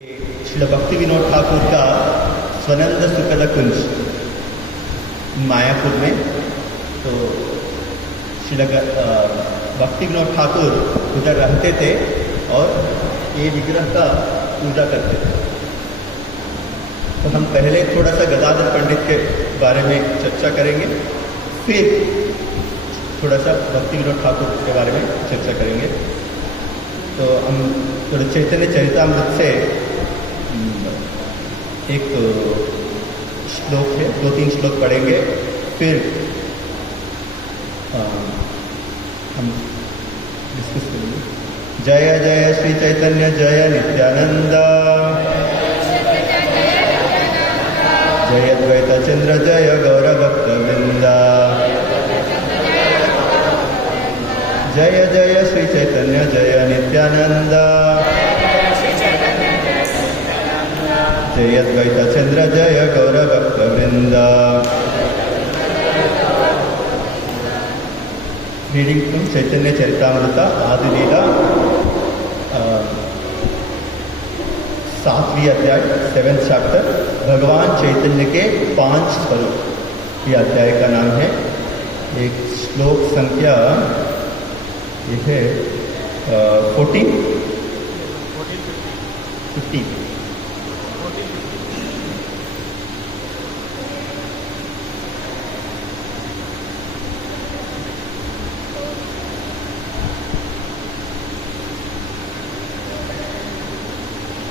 श्रील भक्ति विनोद ठाकुर का स्वनंद सुखद कुंज मायापुर में। तो श्रील भक्ति विनोद ठाकुर उधर रहते थे और ये विग्रह का पूजा करते थे। तो हम पहले थोड़ा सा गदाधर पंडित के बारे में चर्चा करेंगे, फिर थोड़ा सा भक्ति विनोद ठाकुर के बारे में चर्चा करेंगे। तो हम थोड़ा चैतन्य चरितामृत से एक श्लोक है, 2-3 श्लोक पढ़ेंगे, फिर हम डिस्कस करेंगे। जय जय श्री चैतन्य जय नित्यानंद, जय द्वैत चंद्र जय गौर भक्त वृंदा, जय जय श्री चैतन्य जय नित्यानंद, जय द्वैत चंद्र जय गौर भक्त वृंदा। रीडिंग फ्रॉम चैतन्य चरितामृत आदि लीला 7वीं अध्याय 7th चैप्टर, भगवान चैतन्य के 5 स्वरूप। यह अध्याय का नाम है। एक श्लोक संख्या ये है 14, 15।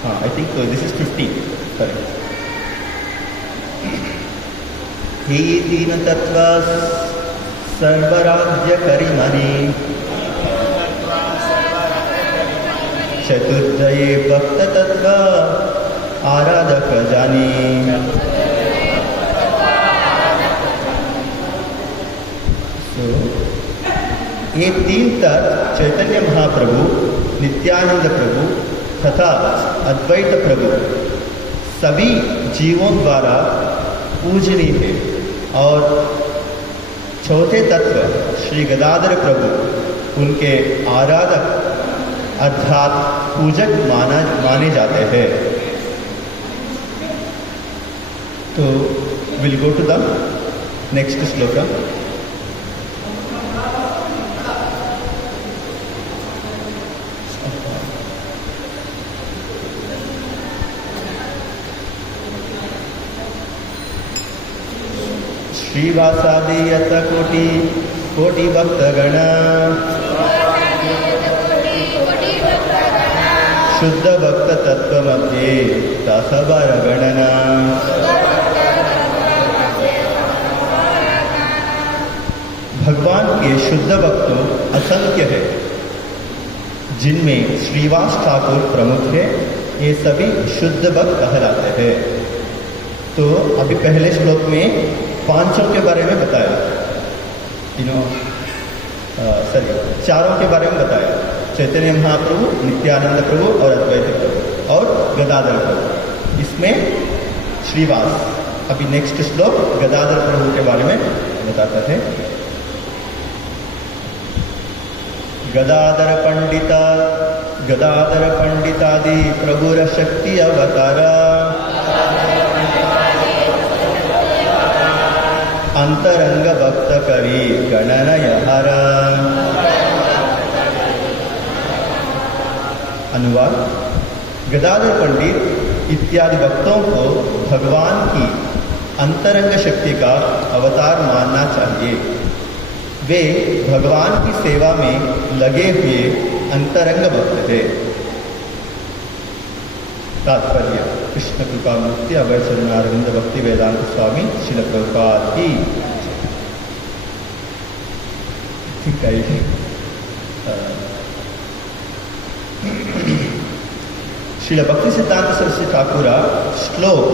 I think so. This is 15. Correct. हे दीन तत्व सर्वराज्य करिमणि, चतुर्दये भक्त तत्व आराधक जानी। So, ये 3 तत्व चैतन्य महाप्रभु, नित्यानंद प्रभु तथा अद्वैत प्रभु सभी जीवों द्वारा पूजनीय है, और चौथे तत्व श्री गदाधर प्रभु उनके आराधक अर्थात पूजक माने जाते हैं। तो will go to the next shloka. श्रीवासादियत कोटि भक्तगण, शुद्ध भक्त तत्व मध्ये दासबार गणना। भगवान के शुद्ध भक्तों असंख्य है, जिनमें श्रीवास ठाकुर प्रमुख है। ये सभी शुद्ध भक्त कहलाते हैं। तो अभी पहले श्लोक में 5 के बारे में बताया, चारों के बारे में बताया, चैतन्य महाप्रभु, नित्यानंद प्रभु और अद्वैत प्रभु और गदाधर प्रभु। इसमें श्रीवास। अभी नेक्स्ट श्लोक गदाधर प्रभु के बारे में बताते हैं। गदाधर पंडितादि प्रभुर शक्ति अवतारा, अंतरंग भक्त करी गणनयहर। अनुवाद। गदाधर पंडित इत्यादि भक्तों को भगवान की अंतरंग शक्ति का अवतार मानना चाहिए। वे भगवान की सेवा में लगे हुए अंतरंग भक्त थे। तात्पर्य। कृष्ण कृपा मुक्ति अभय चरणारविंद भक्ति वेदांत स्वामी श्रील प्रभुपाद की। ठीक है। श्रील भक्ति सिद्धांत सरस्वती ठाकुर श्लोक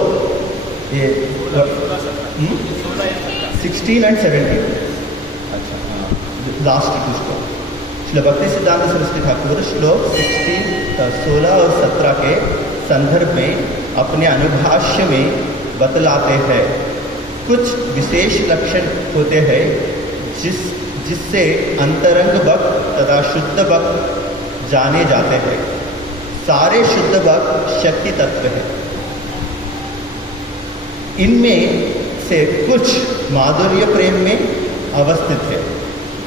ये 16 and 17। अच्छा, लास्ट 2 श्लोक। श्रील भक्ति सिद्धांत सरस्वती ठाकुर श्लोक 16 और 17 के संदर्भ में अपने अनुभाष्य में बतलाते हैं। कुछ विशेष लक्षण होते हैं जिससे अंतरंग भक्त तथा शुद्ध भक्त जाने जाते हैं। सारे शुद्ध भक्त शक्ति तत्व हैं। इनमें से कुछ माधुर्य प्रेम में अवस्थित है,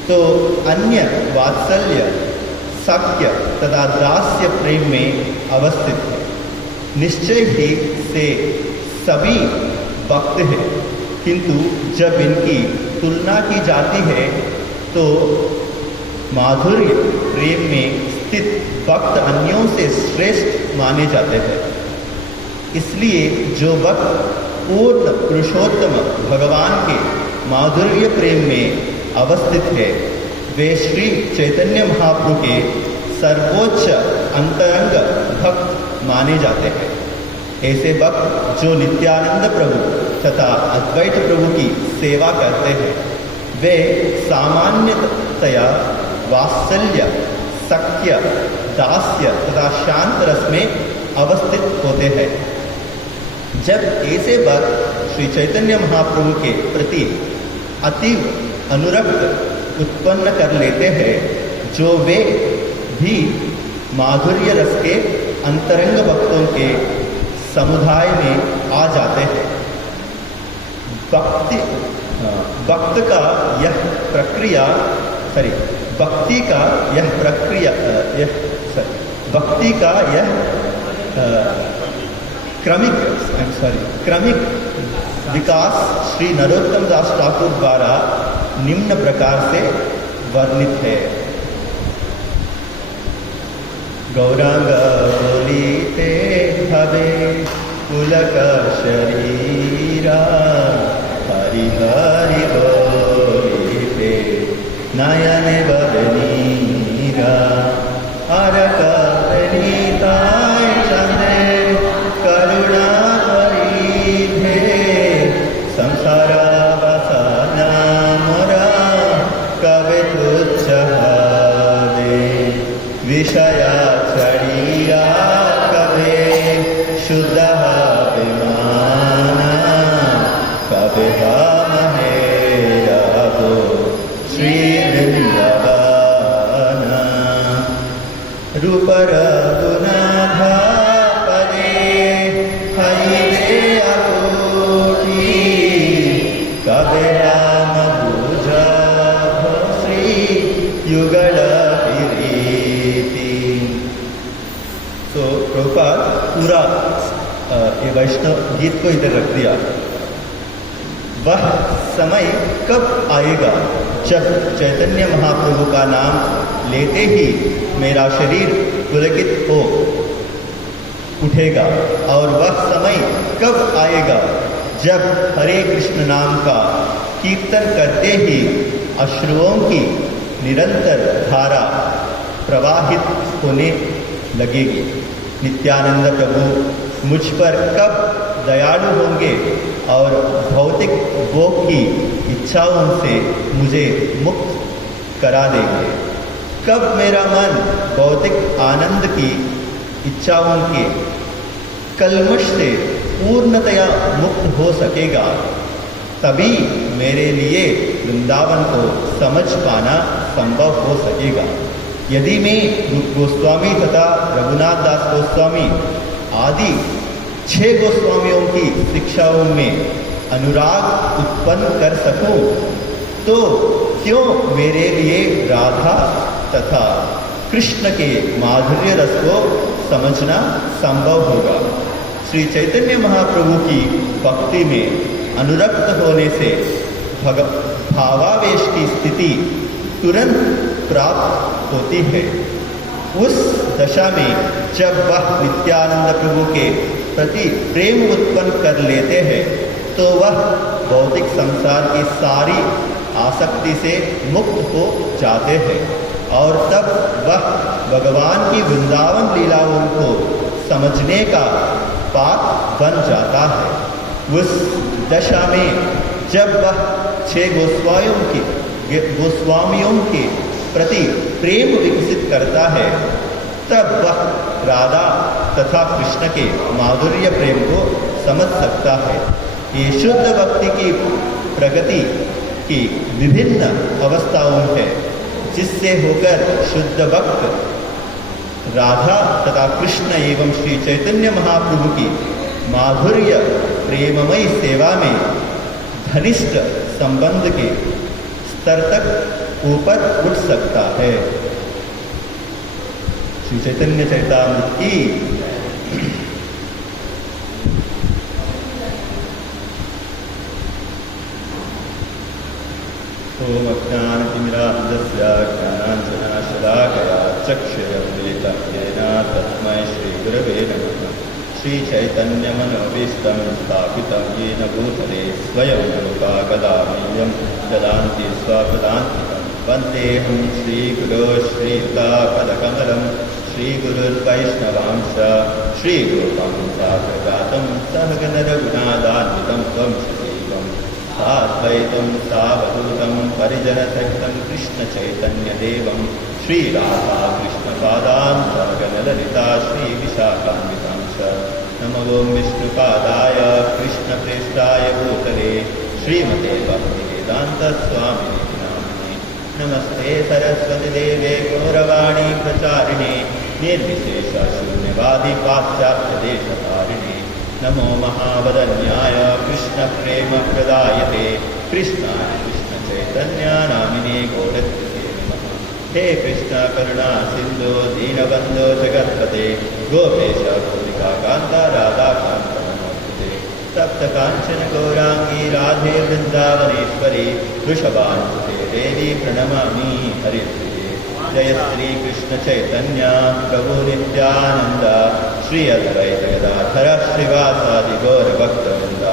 तो अन्य वात्सल्य, सख्य तथा दास्य प्रेम में अवस्थित है। निश्चय ही से सभी भक्त हैं, किंतु जब इनकी तुलना की जाती है तो माधुर्य प्रेम में स्थित भक्त अन्यों से श्रेष्ठ माने जाते हैं। इसलिए जो भक्त पूर्ण पुरुषोत्तम भगवान के माधुर्य प्रेम में अवस्थित है, वे श्री चैतन्य महाप्रभु के सर्वोच्च अंतरंग भक्त माने जाते हैं। ऐसे भक्त जो नित्यानंद प्रभु तथा अद्वैत प्रभु की सेवा करते हैं, वे सामान्यतया वात्सल्य, सख्य, दास्य तथा शांत रस में अवस्थित होते हैं। जब ऐसे भक्त श्री चैतन्य महाप्रभु के प्रति अतीव अनुरक्त उत्पन्न कर लेते हैं, जो वे भी माधुर्य रस के अंतरंग भक्तों के समुदाय में आ जाते हैं। भक्ति का यह प्रक्रिया क्रमिक विकास श्री नरोत्तम दास ठाकुर द्वारा निम्न प्रकार से वर्णित है। गौरांग बोलीते हवे पुलक शरीरा, हरि हरि बोलीते नयन बदनीरा, अरक नीताय चंद्रे करुणा परिधे, संसार बसना मोरा कवे तुच्छ हवे, विषया छड़िया कवे शुद्ध अभिमाना, कवे हम हेराबो श्री वृंदावना, रूप रघुनाथा पदे हरिवे अकोटि, कवे राम भुजा श्री युगल विरीति। तो प्रभुपाद पूरा ये वैष्णव गीत को इधर रख दिया। वह समय कब आएगा जब चैतन्य महाप्रभु का नाम लेते ही मेरा शरीर पुलकित हो उठेगा, और वह समय कब आएगा जब हरे कृष्ण नाम का कीर्तन करते ही अश्रुओं की निरंतर धारा प्रवाहित होने लगेगी। नित्यानंद प्रभु मुझ पर कब दयालु होंगे और भौतिक भोग की इच्छाओं से मुझे मुक्त करा देंगे। कब मेरा मन भौतिक आनंद की इच्छाओं के कलमश से पूर्णतया मुक्त हो सकेगा, तभी मेरे लिए वृंदावन को समझ पाना संभव हो सकेगा। यदि मैं गोस्वामी तथा रघुनाथ दास गोस्वामी आदि 6 गोस्वामियों की शिक्षाओं में अनुराग उत्पन्न कर सकूं, तो क्यों मेरे लिए राधा तथा कृष्ण के माधुर्य रस को समझना संभव होगा। श्री चैतन्य महाप्रभु की भक्ति में अनुरक्त होने से भावावेश की स्थिति तुरंत प्राप्त होती है। उस दशा में जब वह नित्यानंद प्रभु के प्रति प्रेम उत्पन्न कर लेते हैं, तो वह भौतिक संसार की सारी आसक्ति से मुक्त हो जाते हैं, और तब वह भगवान की वृंदावन लीलाओं को समझने का पात्र बन जाता है। उस दशा में जब वह 6 गोस्वामियों के प्रति प्रेम विकसित करता है, तब वह राधा तथा कृष्ण के माधुर्य प्रेम को समझ सकता है। ये शुद्ध भक्ति की प्रगति की विभिन्न अवस्थाओं है, जिससे होकर शुद्ध भक्त राधा तथा कृष्ण एवं श्री चैतन्य महाप्रभु की माधुर्य प्रेममयी सेवा में घनिष्ठ संबंध के स्तर तक ऊपर उठ सकता है। श्री चैतन्य चैतामृत की ओम अज्ञानतिमिरान्धस्य ज्ञानाञ्जनशलाकया चक्षुरुन्मीलितं येन तस्मै श्रीगुरवे नमः। श्रीचैतन्यमनोभीष्टं स्थापितं येन भूतले स्वयं रूपा गदामह्यं ददान्ति स्वपदान्तिकं। वन्देऽहं श्रीगुरो श्रीयुतापदकमलं श्रीगुरुर्वैष्णवांश श्रीरूपं साग्रजातं सहगणरघुनाथान्वितं त्वं सजीवम् साद्वैतं सावधूतं परिजनसहितं कृष्णचैतन्यदेवं श्रीराधा कृष्णपादान् सहगणललिता श्रीविशाखान्वितां च। नमो विष्णुपादाय कृष्णप्रेष्ठाय भूतले श्रीमते भक्तिवेदान्तस्वामिने नामिने। नमस्ते सरस्वतीदेवे गौरवाणी प्रचारिणे निर्विशेषशून्यवादी पाश्चात्यदेशतारिणे। नमो महावदन्याय कृष्णप्रेमप्रदायते कृष्णाय कृष्णचैतन्यनामिने गौरत्वे नमः। हे कृष्ण करुणा सिन्धो दीनबन्धो जगत्पते गोपेश गोपिकान्त राधाकान्त नमोस्तुते। तप्तकाञ्चन गौराङ्गी राधे वृन्दावनेश्वरी वृषभानुसुते देवी प्रणमामि हरिप्रिये। जय श्री कृष्ण चैतन्य प्रभु नित्यानंद श्री अद्वैत गदाधर श्रीवासादि गौर भक्तवृंद।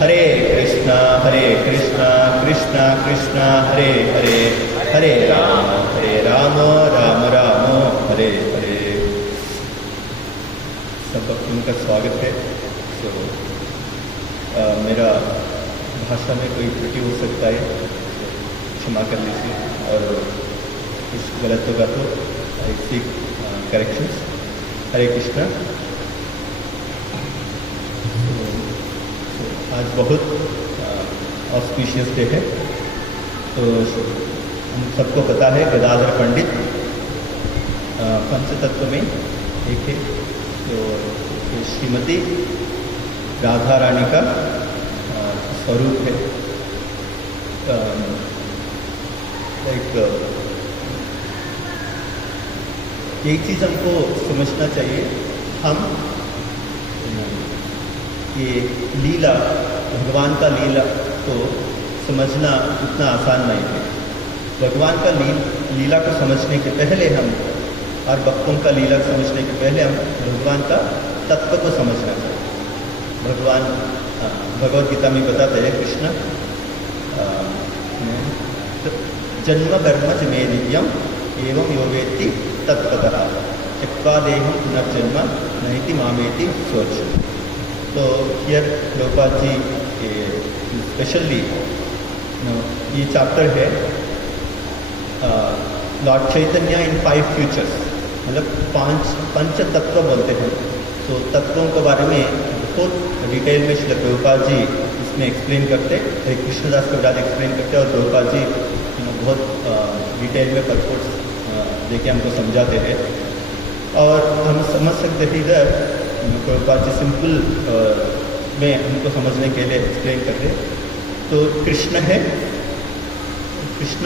हरे कृष्णा कृष्णा कृष्णा हरे हरे, हरे राम राम राम हरे हरे। सब भक्तों का स्वागत है। तो मेरा भाषा में कोई त्रुटि हो सकता है, क्षमा कर लीजिए, और कुछ गलत होगा तो आई सीक करेक्शंस। हरे कृष्णा। आज बहुत ऑस्पिशियस डे है। तो हम सबको पता है गदाधर पंडित पंचतत्व में एक है। तो ये श्रीमती राधा रानी का स्वरूप है। एक चीज़ हमको समझना चाहिए, हम ये लीला, भगवान का लीला को समझना उतना आसान नहीं है। भगवान का लीला को समझने के पहले हम, और भक्तों का लीला को समझने के पहले हम भगवान का तत्व को समझना चाहिए। भगवान भगवद गीता में बताते हैं कृष्ण, जन्म कर्म च मे दिव्यम एवं योगेति तत्पतः त्यक्त्वा देहं पुनर्जन्म नैति मामेति सोच। तो हियर प्रभुपाद जी स्पेशली ये चैप्टर है लॉर्ड चैतन्य इन 5 फ्यूचर्स, मतलब 5 पंच तत्व बोलते हैं। तो तत्वों के बारे में बहुत डिटेल में श्री प्रभुपाद जी इसमें एक्सप्लेन करते, कृष्णदास कविराज एक्सप्लेन करते, और प्रभुपाद जी बहुत डिटेल में परपोर्ट्स देके हमको समझाते हैं। और हम समझ सकते थे इधर प्रभुपाद जी सिंपल में हमको समझने के लिए एक्सप्लेन करते। तो कृष्ण है, कृष्ण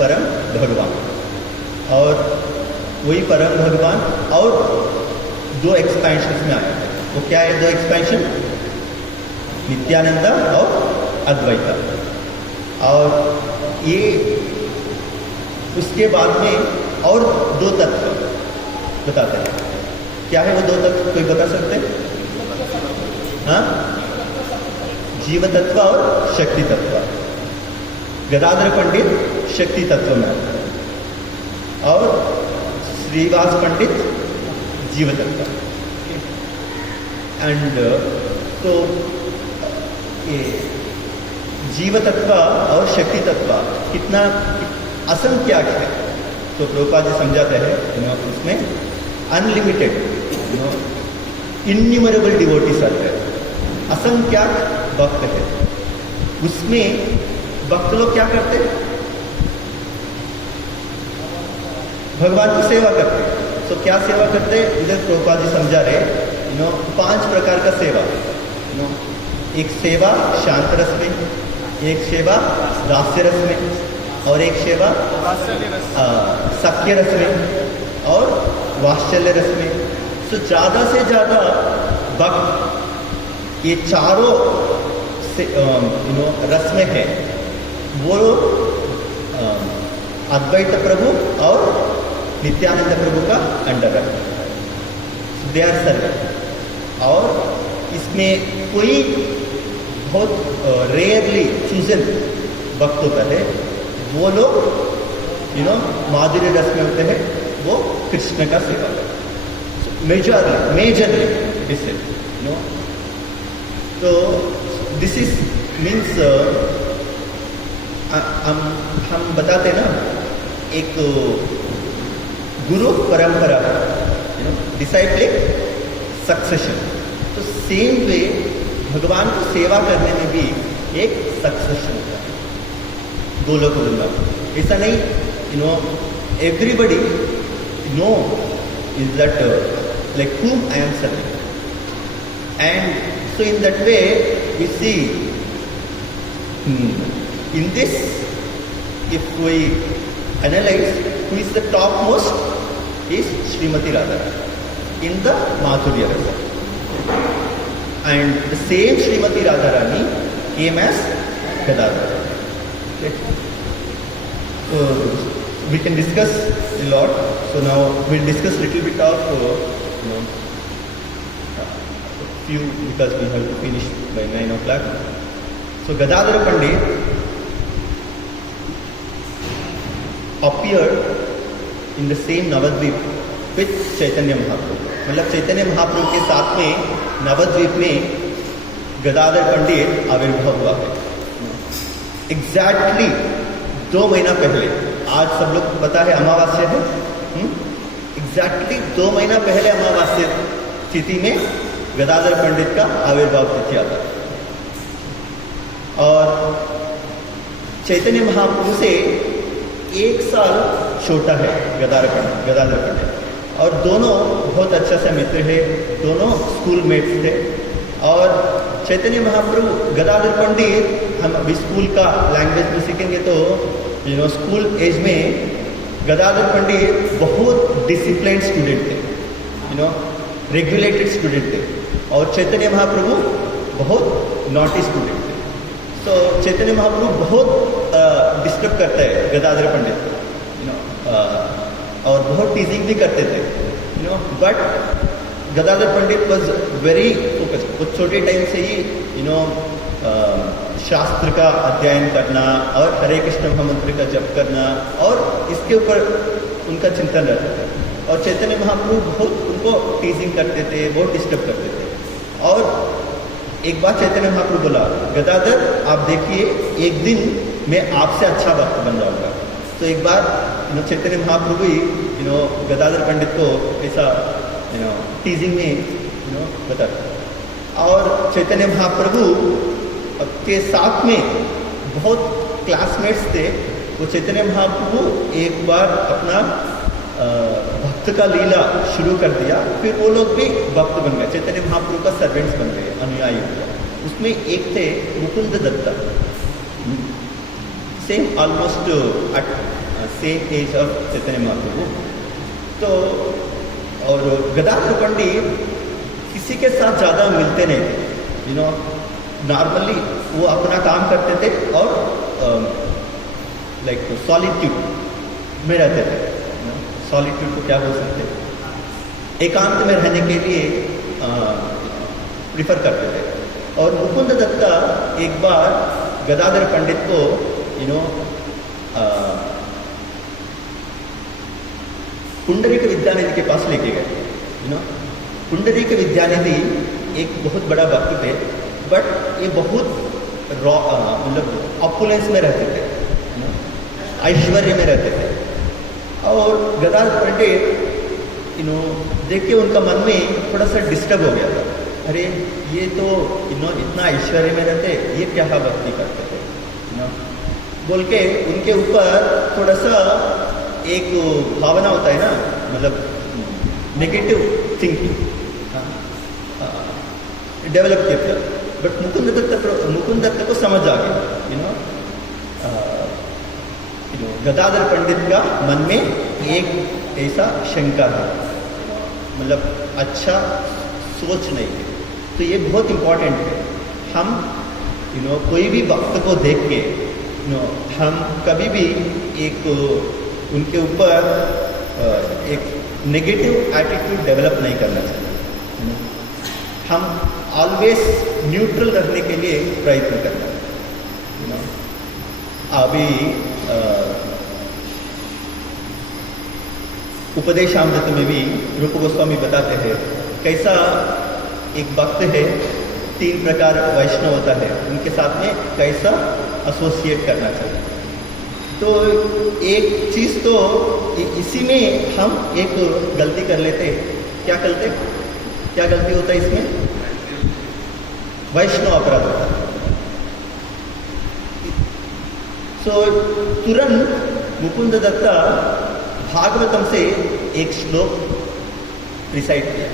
परम भगवान, और वही परम भगवान और 2 एक्सपेंशंस में आया है। वो क्या है 2 एक्सपेंशन? नित्यानंदा और अद्वैता। और ये उसके बाद में और 2 तत्व बताते हैं। क्या है वो 2 तत्व, कोई बता सकते हैं? हाँ, जीव तत्व और शक्ति तत्व। गदाधर पंडित शक्ति तत्व में आता है और श्रीवास पंडित जीव तत्व। एंड तो ये जीव तत्व और शक्ति तत्व कितना असंख्याक है। तो प्रभुपाद जी समझाते हैं उसमें अनलिमिटेड इन्यूमरेबल डिवोटीज आते हैं, असंख्याक भक्त है। उसमें भक्त लोग क्या करते हैं? भगवान की सेवा करते हैं। सो क्या सेवा करते हैं, इधर प्रभुपाद जी समझा रहे, 5 प्रकार का सेवा, एक सेवा शांत रस में, एक सेवा दास्य रस में, और एक सेवा सख्य रस में और वात्सल्य रस में। तो ज़्यादा से ज़्यादा भक्त ये चारों से रस में है, वो अद्वैत प्रभु और नित्यानंद प्रभु का अंडर है, दे आर सर्व। और इसमें कोई बहुत रेयरली चूजन भक्त होता है, वो लोग माधुर्य रस में होते हैं, वो कृष्ण का सेवा करते हैं मेजरली दिस इज तो दिस इज मीन्स हम बताते ना, एक गुरु परंपरा, डिसाइपलिक सक्सेशन, तो सेम वे भगवान को सेवा करने में भी एक सक्सेशन होता है, गोलोक वृंदावन। ऐसा नहीं, everybody know is that like whom I am serving, and so in that way we see in this, if we analyze who is the topmost is Srimati Radha in the Madhurya Rasa, and the same Srimati Radharani came as Gadadhar. Okay. So we can discuss a lot. So now we'll discuss little bit of few, because we have to finish by 9 o'clock. So Gadadhar Pandit appeared in the same Navadvip with Chaitanya Mahaprabhu. मतलब चैतन्य महाप्रभु के साथ में नवद्वीप में गदाधर पंडित आविर्भाव हुआ है। Exactly 2 महीना पहले, आज सब लोग पता है अमावस्या है, एग्जैक्टली 2 महीना पहले अमावस्या तिथि में गदाधर पंडित का आविर्भाव तिथि आता है। और चैतन्य महाप्रभु से 1 साल छोटा है गदाधर पंडित, और दोनों बहुत अच्छा से मित्र है, दोनों स्कूल मेट्स थे। और चैतन्य महाप्रभु गदाधर पंडित, हम अभी स्कूल का लैंग्वेज में सीखेंगे तो स्कूल एज में गदाधर पंडित बहुत डिसिप्लिन्ड स्टूडेंट थे, रेगुलेटेड स्टूडेंट थे, और चैतन्य महाप्रभु बहुत नॉटी स्टूडेंट थे। तो चैतन्य महाप्रभु बहुत डिस्टर्ब करता है गदाधर पंडित को, और बहुत टीजिंग भी करते थे, but Gadadhar Pandit was very focused. वो छोटे टाइम से ही शास्त्र का अध्ययन करना और हरे कृष्ण महामंत्र का जप करना, और इसके ऊपर उनका चिंतन रहता था। और चैतन्य महाप्रभु बहुत उनको टीजिंग करते थे, बहुत डिस्टर्ब करते थे। और एक बार चैतन्य महाप्रभु बोला, गदाधर आप देखिए, एक दिन मैं आपसे अच्छा भक्त बन जाऊंगा। तो एक बार चैतन्य महाप्रभु ही गदाधर पंडित को ऐसा टीजिंग में बताते। और चैतन्य महाप्रभु के साथ में बहुत क्लासमेट्स थे। वो चैतन्य महाप्रभु एक बार अपना भक्त का लीला शुरू कर दिया, फिर वो लोग भी भक्त बन गए, चैतन्य महाप्रभु का सर्वेंट्स बन गए, अनुयायी। उसमें एक थे Mukund Datta, same almost at same age of Chaitanya Mahaprabhu. तो और गदाधर पंडित किसी के साथ ज़्यादा मिलते नहीं थे, नॉर्मली वो अपना काम करते थे और लाइक सॉलिट्यूड में रहते थे। सॉलिट्यूड को क्या बोल सकते हैं, एकांत में रहने के लिए प्रिफर करते थे। और मुकुंद दत्ता एक बार गदाधर पंडित को पुंडरीक विद्यानिधि के पास लेके गए। पुंडरीक विद्यानिधि एक बहुत बड़ा भक्त थे, बट ये बहुत मतलब ऑपुलेंस में रहते थे, ऐश्वर्य में रहते थे। और गदाधर पंडित देख के उनका मन में थोड़ा सा डिस्टर्ब हो गया था, अरे ये तो इतना ऐश्वर्य में रहते, ये क्या भक्ति करते थे बोल के उनके ऊपर थोड़ा सा एक भावना होता है ना, मतलब नेगेटिव थिंकिंग डेवलप किया था, बट मुकुंद दत्त को समझ आ गया, गदाधर पंडित का मन में एक ऐसा शंका है, मतलब अच्छा सोच नहीं है। तो ये बहुत इम्पोर्टेंट है। हम कोई भी वक्त को देख के हम कभी भी एक उनके ऊपर एक नेगेटिव एटीट्यूड डेवलप नहीं करना चाहिए। हम ऑलवेज न्यूट्रल रहने के लिए प्रयत्न करना है। अभी उपदेशामृत में भी रूप गोस्वामी बताते हैं कैसा एक भक्त है, 3 प्रकार वैष्णव होता है, उनके साथ में कैसा एसोसिएट करना चाहिए। तो एक चीज़ तो इसी में हम एक गलती कर लेते हैं। क्या गलती होता है इसमें? वैष्णव अपराध होता है। सो तुरंत मुकुंद दत्ता भागवतम से एक श्लोक रिसाइट किया।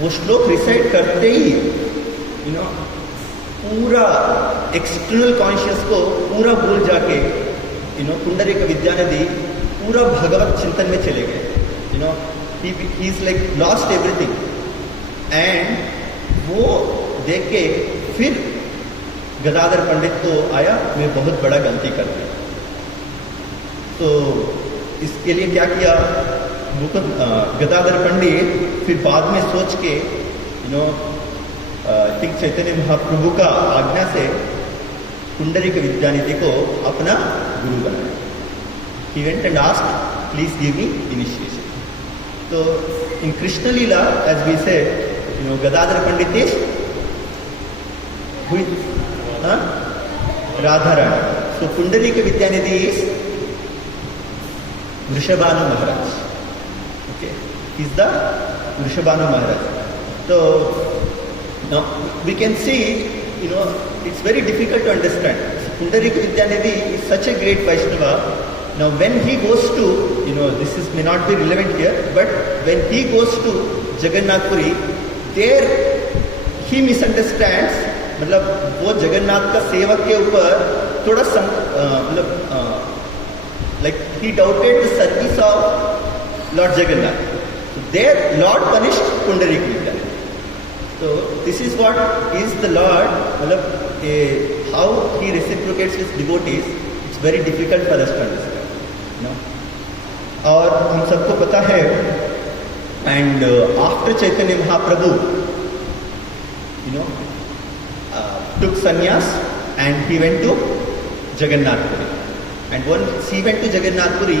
वो श्लोक रिसाइट करते ही पूरा एक्सटर्नल कॉन्शियस को पूरा भूल जाके पुंडरीक विद्यानिधि पूरा भगवत चिंतन में चले गए। He is like lost everything. And वो देख के फिर गदाधर पंडित को आया, मैं बहुत बड़ा गलती कर दिया। तो इसके लिए क्या किया गदाधर पंडित? फिर बाद में सोच के ठीक चैतन्य महाप्रभु का आज्ञा से पुंडरीक विद्यानिधि को अपना गुरु बनाया। He went and asked, please give me initiation. So in Krishna Leela, as we said, Gadadhar Pandit is who is Radharani. So Pundarika Vidyanidhi is Vrishabhanu Maharaj. Okay, he's the Vrishabhanu Maharaj. So now we can see, it's very difficult to understand. Pundarika Vidyanidhi is such a great Vaishnava. Now when he goes to, this may not be relevant here, but when he goes to Jagannath Puri, there he misunderstands, मतलब वो जगन्नाथ का सेवक के ऊपर थोड़ा मतलब like he doubted the service of Lord Jagannath. So there Lord punished Pundarika Vidyanidhi. So this is what is the Lord, मतलब how he reciprocates his devotees. It's very difficult for us to understand. और हम सबको पता है, and after Chaitanya Mahaprabhu took sannyas and he went to Jagannath Puri. And once he went to Jagannath Puri,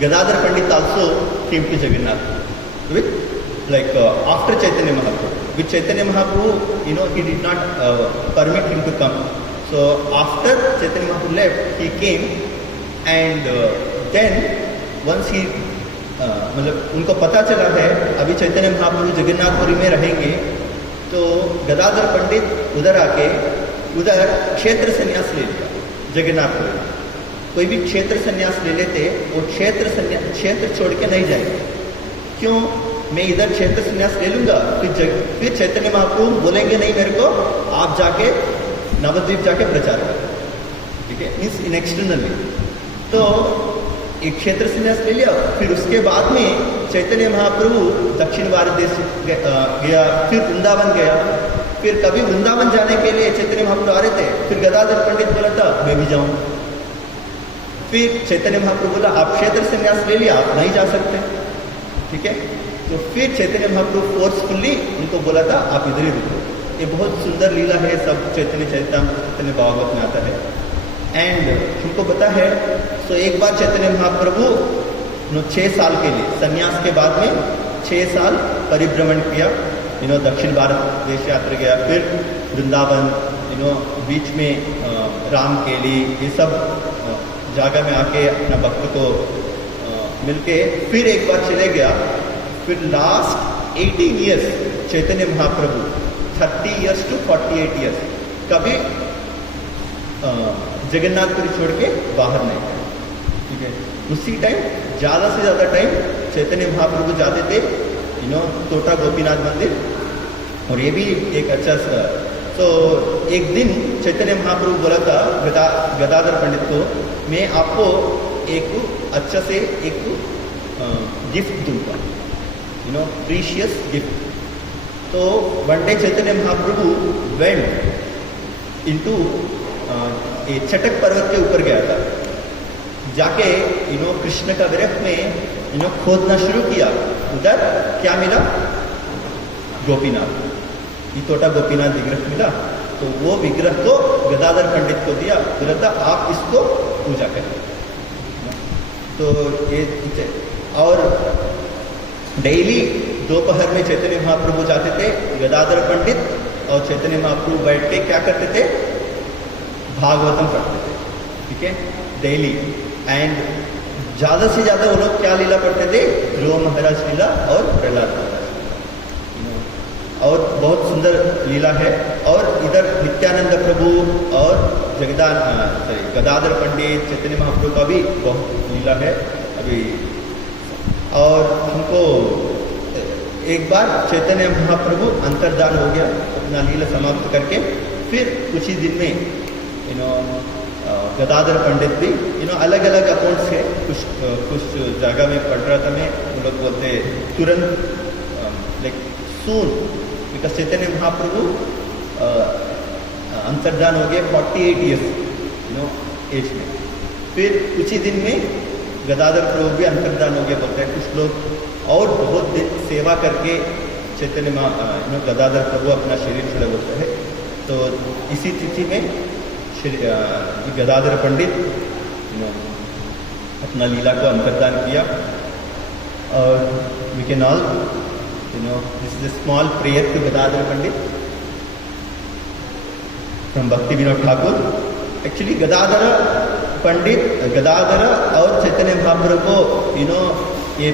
Gadadhar Pandit also came to Jagannath Puri with after Chaitanya Mahaprabhu. With Chaitanya Mahaprabhu, he did not permit him to come. So after Chaitanya Mahaprabhu left, he came, and then once he मतलब उनको पता चला है अभी चैतन्य महाप्रभु जगन्नाथपुरी में रहेंगे, तो गदाधर पंडित उधर आके उधर क्षेत्र संन्यास ले लिया जगन्नाथपुरी में। कोई भी क्षेत्र संन्यास ले लेते, वो क्षेत्र छोड़ के नहीं जाएंगे। क्यों? मैं इधर क्षेत्र संन्यास ले लूँगा, फिर चैतन्य महाप्रभु बोलेंगे नहीं मेरे को, आप जाके नवद्वीप जाके प्रचार करो। ठीक है, मीन्स इन एक्सटर्नली। तो एक क्षेत्र संन्यास ले लिया, फिर उसके बाद में चैतन्य महाप्रभु दक्षिण भारत देश गया, फिर वृंदावन गया। फिर कभी वृंदावन जाने के लिए चैतन्य महाप्रभु आ रहे थे, फिर गदाधर पंडित बोला था मैं भी जाऊँ। फिर चैतन्य महाप्रभु बोला आप क्षेत्र संन्यास ले लिया, आप नहीं जा सकते। ठीक है, तो फिर चैतन्य महाप्रभु फोर्सफुल्ली उनको बोला था आप इधर ही रुको। ये बहुत सुंदर लीला है, सब चैतन्य भागवत में आता है। एंड हमको पता है, तो एक बार चैतन्य महाप्रभु 6 साल के लिए संन्यास के बाद में 6 साल परिभ्रमण किया, दक्षिण भारत देश यात्रा गया, फिर वृंदावन, बीच में राम केली, ये सब जगह में आके अपना भक्त को मिलके फिर एक बार चले गया। फिर last 18 years Chaitanya Mahaprabhu 30 years to 48 years कभी जगन्नाथपुरी छोड़ के बाहर नहीं गए। ठीक है, उसी टाइम ज़्यादा से ज़्यादा टाइम चैतन्य महाप्रभु जाते थे तोटा गोपीनाथ मंदिर, और ये भी एक अच्छा सा। तो एक दिन चैतन्य महाप्रभु बोला था गदाधर पंडित को, मैं आपको एक अच्छा से एक गिफ्ट दूंगा, प्रीशियस गिफ्ट। तो one day Chaitanya Mahaprabhu went into चटक पर्वत के ऊपर गया था, जाके कृष्ण का विरह में खोदना शुरू किया। उधर क्या मिला? गोपीनाथ, इतोटा गोपीनाथ विग्रह मिला। तो वो विग्रह को गदाधर पंडित को दिया, बोला था आप इसको पूजा करें। तो ये और डेली दोपहर में चैतन्य महाप्रभु जाते थे, गदाधर पंडित और चैतन्य महाप्रभु बैठ के क्या करते थे? भागवतम पढ़ते थे, ठीक है, डेली। एंड ज़्यादा से ज़्यादा वो लोग क्या लीला पढ़ते थे? ध्रुव महाराज लीला और प्रहलाद महाराज, और बहुत सुंदर लीला है। और इधर नित्यानंद प्रभु और गदाधर पंडित, चैतन्य महाप्रभु का भी बहुत लीला है अभी। और हमको एक बार चैतन्य महाप्रभु अंतर्धान हो गया, अपना लीला समाप्त करके फिर कुछ ही दिन में गदाधर पंडित भी अलग अलग अकाउंट से कुछ जगह में पढ़ रहा था मैं, वो लोग बोलते तुरंत like soon, because Chaitanya Mahaprabhu अंतर्धान हो गए 48 ईयर्स एज में। फिर कुछ ही दिन में गदाधर प्रभु भी अंतर्धान हो गया बोलते हैं कुछ लोग, और बहुत दिन सेवा करके चैतन्य गदाधर प्रभु अपना शरीर छोड़ा बोलते हैं। तो इसी तिथि में गदाधर पंडित अपना लीला को अंतर्धान किया। और we can all this is a small prayer to Gadadhar Pandit from Bhakti Vinod Thakur. Actually Gadadhar Pandit, Gadadhar और चैतन्य महाप्रभु को ये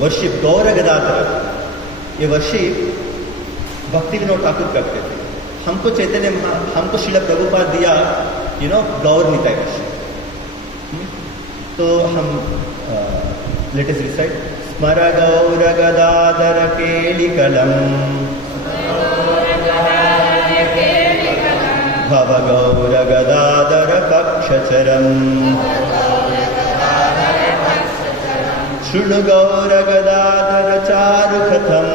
वर्शिप गौर गदाधर, ये वर्शिप भक्ति विनोद ठाकुर करते थे। हमको हमको श्रील प्रभुपाद दिया गौर निताय वर्शिप। तो हम लेट अस रिसाइट स्मर गौर गदाधर केलिकलम भव गौर गदाधर कक्षचरम शृणु गौर गदाधर चारुकथम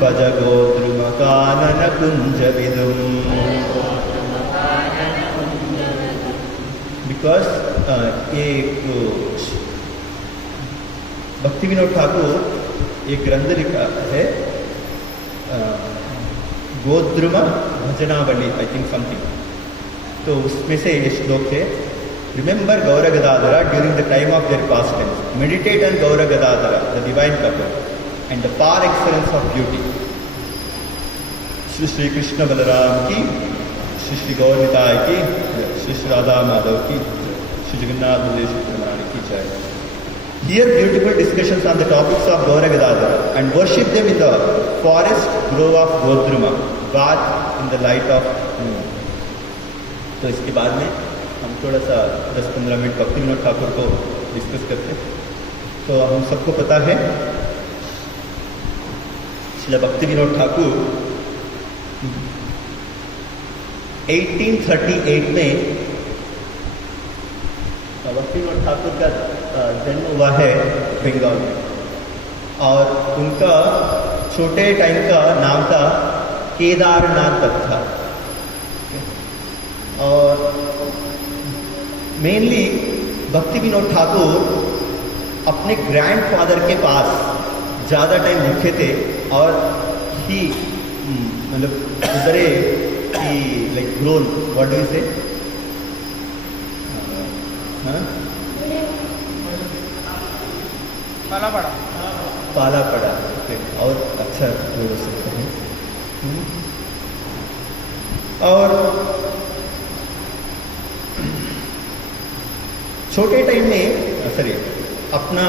भज गोद्रुमकानन कुंज विदुम। बिकॉज एक भक्ति विनोद ठाकुर एक ग्रंथ लिखा है गोद्रुम भजनावली, आई थिंक समथिंग। तो उसमें से ये श्लोक है, remember Gaur Gadadhara during the time of their past tense, meditate on Gaur Gadadhara the divine couple and the par excellence of beauty। Shri Shri Krishna Balaram की, श्री श्री गौर निताय की, श्री श्री राधा माधव की, श्री जगन्नाथ बलदेव महाराज की जय। Here beautiful discussions on the topics of Gaura Gadadhara and worship them in the forest grove of Godruma, bath in the light of moon। तो इसके बाद में हम थोड़ा सा 10-15 मिनट भक्ति विनोद ठाकुर को डिस्कस करते हैं। तो हम सबको पता है श्रील भक्ति विनोद ठाकुर 1838 में भक्ति विनोद ठाकुर का जन्म हुआ है बंगाल में, और उनका छोटे टाइम का नाम था केदारनाथ दत्ता। और मेनली भक्ति विनोद ठाकुर अपने ग्रैंडफादर के पास ज़्यादा टाइम रुके थे, और ही मतलब उधरे ही like grown, what do you say, पाला पड़ा ओके, और अच्छा हो सकता है। और छोटे टाइम में सॉरी अपना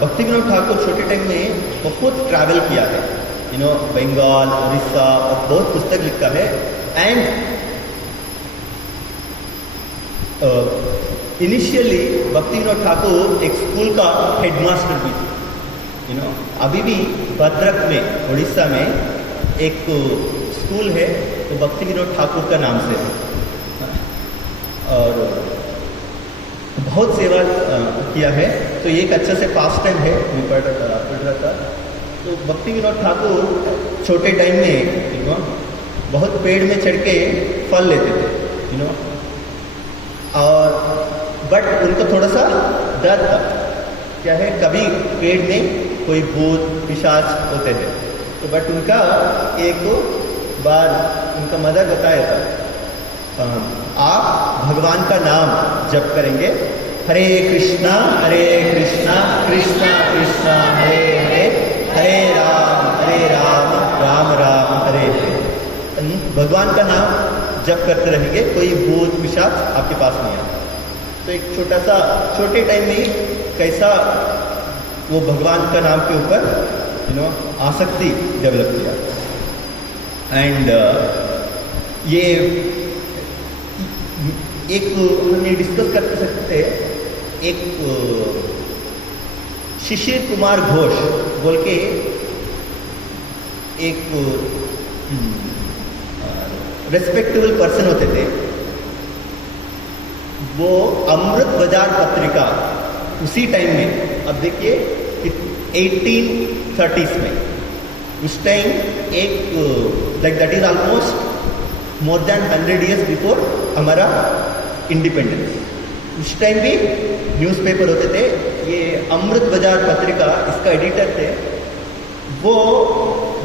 भक्ति विनोद ठाकुर छोटे टाइम में बहुत ट्रैवल किया है, बंगाल, उड़ीसा, और बहुत पुस्तक लिखा है। एंड इनिशियली भक्ति विनोद ठाकुर एक स्कूल का हेडमास्टर भी थे। अभी भी भद्रक में, उड़ीसा में एक स्कूल है, तो भक्ति विनोद ठाकुर का नाम से है और बहुत सेवा किया है। तो ये एक अच्छा से पास टाइम है, मैं पढ़ रहा था। तो भक्ति विनोद ठाकुर छोटे टाइम में बहुत पेड़ में चढ़ के फल लेते थे, और बट उनको थोड़ा सा डर था, क्या है, कभी पेड़ में कोई भूत पिशाच होते थे। तो बट उनका एक बार उनका मदर बताया था, आप भगवान का नाम जप करेंगे, हरे कृष्णा कृष्णा कृष्णा हरे हरे, हरे राम राम राम हरे हरे। भगवान का नाम जप करते रहेंगे, कोई भूत पिशाच आपके पास नहीं आता। तो एक छोटे टाइम में ही कैसा वो भगवान का नाम के ऊपर आसक्ति डेवलप किया। एंड ये एक हमने डिस्कस कर सकते हैं, एक शिशिर कुमार घोष बोल के एक रेस्पेक्टेबल पर्सन होते थे। वो अमृत बाजार पत्रिका उसी टाइम में, अब देखिए 1830s में, उस टाइम एक like that is almost more than 100 years before हमारा इंडिपेंडेंस। उस टाइम भी न्यूज़पेपर होते थे। ये अमृत बाजार पत्रिका, इसका एडिटर थे वो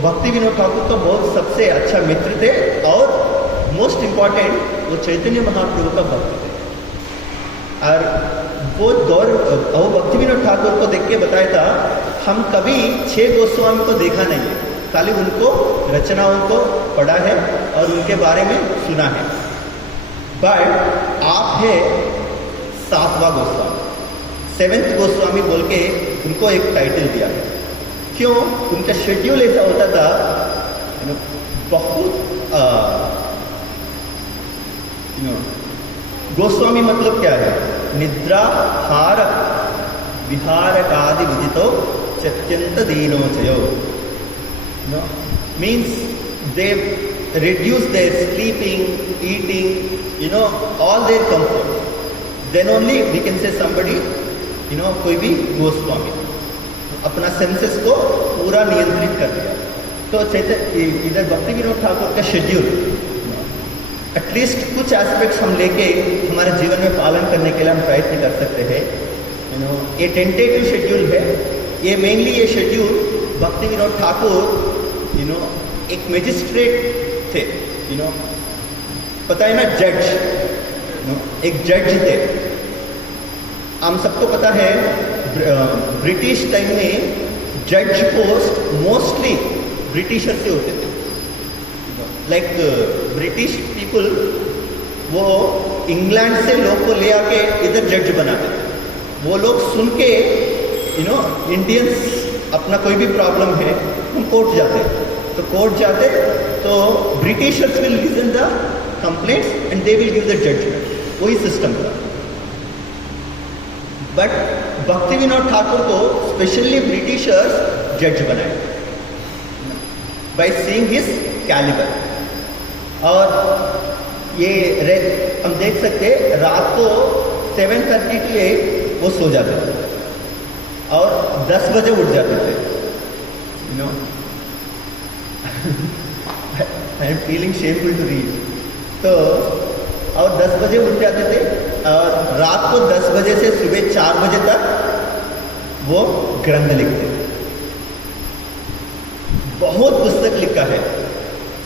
भक्ति विनोद ठाकुर का बहुत सबसे अच्छा मित्र थे, और मोस्ट इम्पॉर्टेंट वो चैतन्य महाप्रभु का भक्त थे। और वो भक्ति विनोद ठाकुर को देख के बताया था, हम कभी 6 गोस्वामी को देखा नहीं है, खाली उनको रचनाओं को पढ़ा है और उनके बारे में सुना है, बट आप है 7वां गोस्वामी, 7th गोस्वामी बोल के उनको एक टाइटल दिया है। क्यों? उनका शेड्यूल ऐसा होता था, बहुत गोस्वामी मतलब क्या है? निद्रा हार विहारकादि विदितो चत्यंत दीनोचयो, means they reduce their sleeping, eating, all their comfort. Then only we can say somebody, कोई भी गोस्वामी अपना सेंसेस को पूरा नियंत्रित कर दिया। तो इधर भक्ति विनोद ठाकुर का शेड्यूल, एटलीस्ट कुछ एस्पेक्ट्स हम लेके हमारे जीवन में पालन करने के लिए हम प्रयत्न कर सकते हैं। ये टेंटेटिव शेड्यूल है। ये मेनली ये शेड्यूल भक्ति विनोद ठाकुर एक मैजिस्ट्रेट थे, पता है ना, जज, एक जज थे। हम सबको पता है ब्रिटिश टाइम में जज पोस्ट मोस्टली ब्रिटिशर से होते थे। लाइक ब्रिटिश पीपल वो इंग्लैंड से लोग को ले आके इधर जज बनाते थे। वो लोग सुन के इंडियंस अपना कोई भी प्रॉब्लम है, हम कोर्ट जाते, तो कोर्ट जाते तो Britishers will listen the complaints and they will give the judgment. वही सिस्टम था। बट भक्ति विनोद ठाकुर को स्पेशली ब्रिटिशर्स जज बनाए बाय सीइंग हिज कैलिबर। और ये हम देख सकते रात को 7:30 के वो सो जाते थे और 10 बजे उठ जाते थे। I am feeling shameful to read. तो और 10 बजे उठ जाते थे और रात को 10 बजे से सुबह 4 बजे तक वो ग्रंथ लिखते थे। बहुत पुस्तक लिखा है,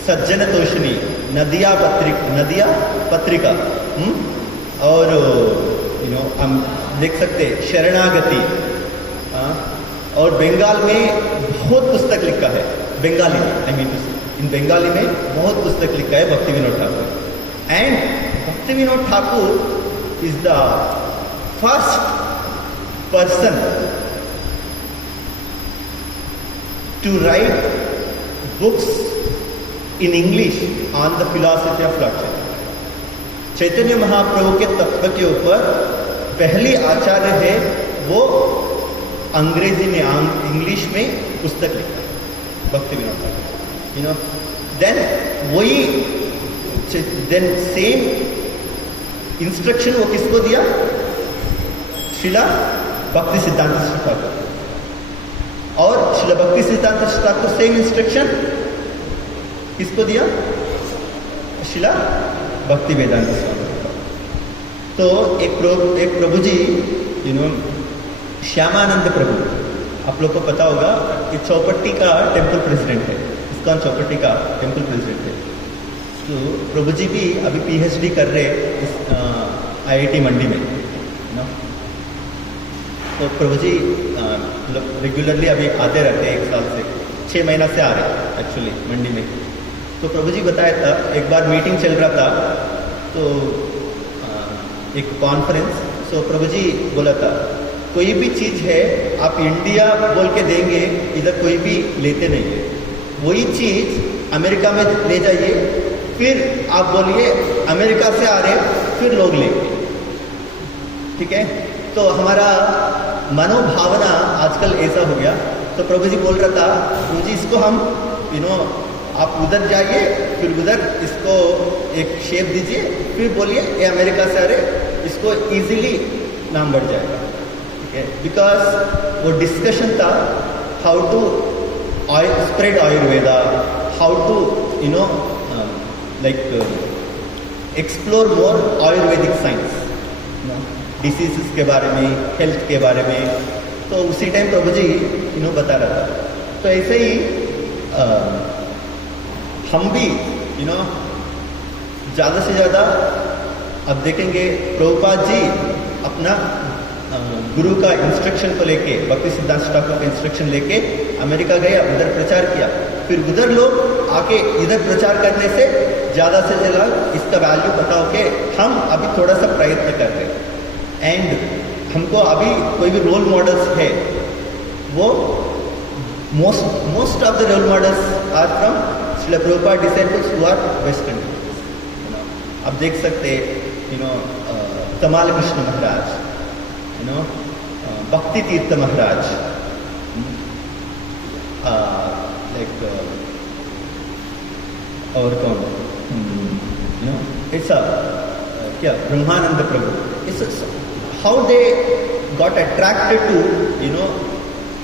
सज्जन तोषणी, नदिया पत्रिका, और हम देख सकते शरणागति, और बंगाल में बहुत पुस्तक लिखा है, बंगाली में, आई मीन इन बंगाली में बहुत पुस्तक लिखा है भक्ति Vinod Thakur. And Bhakti Vinod Thakur is the first person to write books in English on the philosophy of Lord Chaitanya Mahaprabhu के तत्व के ऊपर पहली आचार्य है वो अंग्रेजी में इंग्लिश में पुस्तक लिखा भक्ति विनोद ठाकुर, देन वही देन सेम इंस्ट्रक्शन वो किसको दिया, श्रीला भक्ति सिद्धांत ठाकुर, और श्रीला भक्ति सिद्धांत ठाकुर सेम इंस्ट्रक्शन किसको दिया, श्रीला भक्ति वेदांत स्वामी। तो एक प्रभु जी श्यामानंद प्रभु, आप लोग को पता होगा कि चौपट्टी का टेम्पल प्रेसिडेंट है, इस्कॉन चौपट्टी का टेम्पल प्रेसिडेंट है। तो प्रभु जी भी अभी पीएचडी कर रहे इस आईआईटी मंडी में ना। तो प्रभु जी रेगुलरली अभी आते रहते हैं, 1 साल से 6 महीना से आ रहे एक्चुअली मंडी में। तो प्रभु जी बताया था, एक बार मीटिंग चल रहा था तो एक कॉन्फ्रेंस, तो प्रभु जी बोला था कोई भी चीज़ है आप इंडिया बोल के देंगे, इधर कोई भी लेते नहीं है, वही चीज़ अमेरिका में ले जाइए, फिर आप बोलिए अमेरिका से आ रहे फिर लोग लेंगे, ठीक है। तो हमारा मनोभावना आजकल ऐसा हो गया। तो प्रभु जी बोल रहा था, प्रभु जी इसको हम आप उधर जाइए, फिर उधर इसको एक शेप दीजिए, फिर बोलिए ये अमेरिका से आ रहे, इसको इजीली नाम बढ़ जाएगा, ठीक है। बिकॉज वो डिस्कशन था how to spread Ayurveda, how to explore more Ayurvedic science, disease के बारे में, हेल्थ के बारे में। तो उसी टाइम प्रभु जी बता रहा था। तो ऐसे ही हम भी ज़्यादा से ज़्यादा अब देखेंगे, प्रभुपाद जी अपना गुरु का इंस्ट्रक्शन को लेके, भक्ति सिद्धांत ठाकुर का इंस्ट्रक्शन लेके अमेरिका गया, उधर प्रचार किया, फिर उधर लोग आके इधर प्रचार करने से ज़्यादा से ज़्यादा इसका वैल्यू पता हो के हम अभी थोड़ा सा प्रयत्न कर रहे हैं। एंड हमको अभी कोई भी रोल मॉडल्स है, वो most of the role models are from Srila Prabhupada disciples who are western. आप देख सकते तमाल कृष्ण महाराज, भक्ति तीर्थ महाराज, लाइक और कौन, ऐसा क्या Brahmanand Prabhu, it's how they got attracted to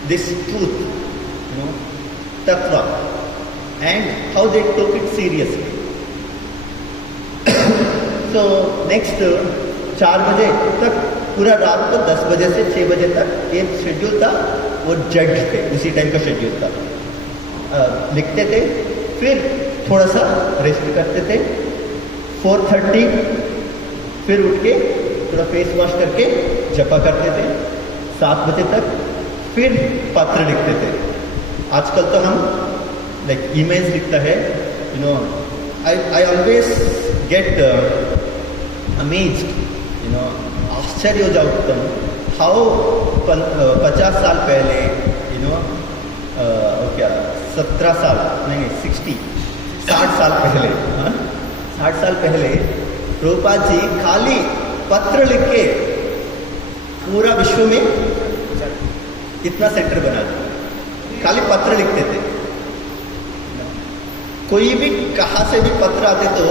this truth, तत्व, and how they took it seriously. तो नेक्स्ट 4 बजे तक पूरा रात को 10 बजे से 6 बजे तक एक शेड्यूल था, वो जज थे, उसी टाइम का शेड्यूल था। लिखते थे, फिर थोड़ा सा रेस्ट करते थे, 4:30 फिर उठ के थोड़ा फेस वॉश करके जपा करते थे, 7 बजे तक फिर पत्र लिखते थे। आजकल तो हम लाइक ईमेल्स लिखता है, आई ऑलवेज गेट अमेज्ड, आश्चर्य हो जाता हूँ हाउ 50 साल पहले, क्या 17 साल नहीं 60 साल पहले, 60 साल पहले प्रभुपाद जी खाली पत्र लिख के पूरा विश्व में इतना सेंटर बना दिया, खाली पत्र लिखते थे। कोई भी कहाँ से भी पत्र आते तो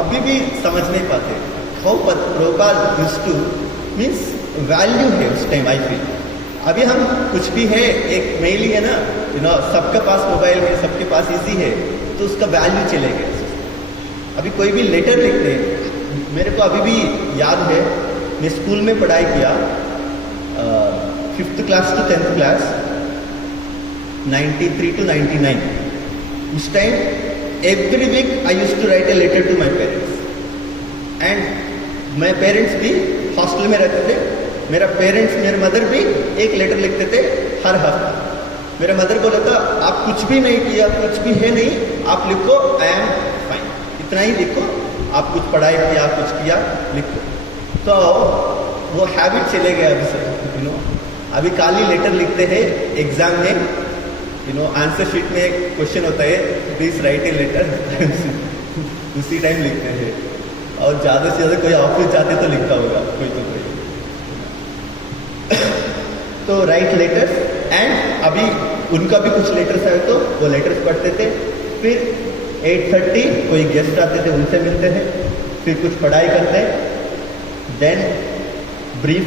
अभी भी समझ नहीं पाते how Prabhupada used two means value है उस टाइम। आई फील अभी हम कुछ भी है, एक मेल ही है ना, सबके पास मोबाइल है, सबके पास इजी है, तो उसका वैल्यू चलेगा। अभी कोई भी लेटर लिखते, मेरे को अभी भी याद है, मैं स्कूल में पढ़ाई किया 5th class to 10th class 93 to 99। उस time every week I used to write a letter to my parents, and my parents भी हॉस्टल में रहते थे। मेरे मदर भी एक लेटर लिखते थे हर हफ्ते। मेरा मदर बोला था आप कुछ भी नहीं किया, कुछ भी है नहीं, आप लिखो आई एम फाइन, इतना ही लिखो, आप कुछ पढ़ाई किया, कुछ किया, लिखो। तो वो हैबिट चले गए अभी से। अभी खाली लेटर लिखते हैं एग्जाम में, आंसर शीट में क्वेश्चन होता है प्लीज राइट ए लेटर, उसी टाइम लिखते हैं। और ज़्यादा से ज़्यादा कोई ऑफिस जाते तो लिखता होगा कोई तो कोई। तो राइट लेटर्स, एंड अभी उनका भी कुछ लेटर्स आए तो वो लेटर्स पढ़ते थे। फिर 8:30 कोई गेस्ट आते थे, उनसे मिलते हैं, फिर कुछ पढ़ाई करते हैं, देन ब्रीफ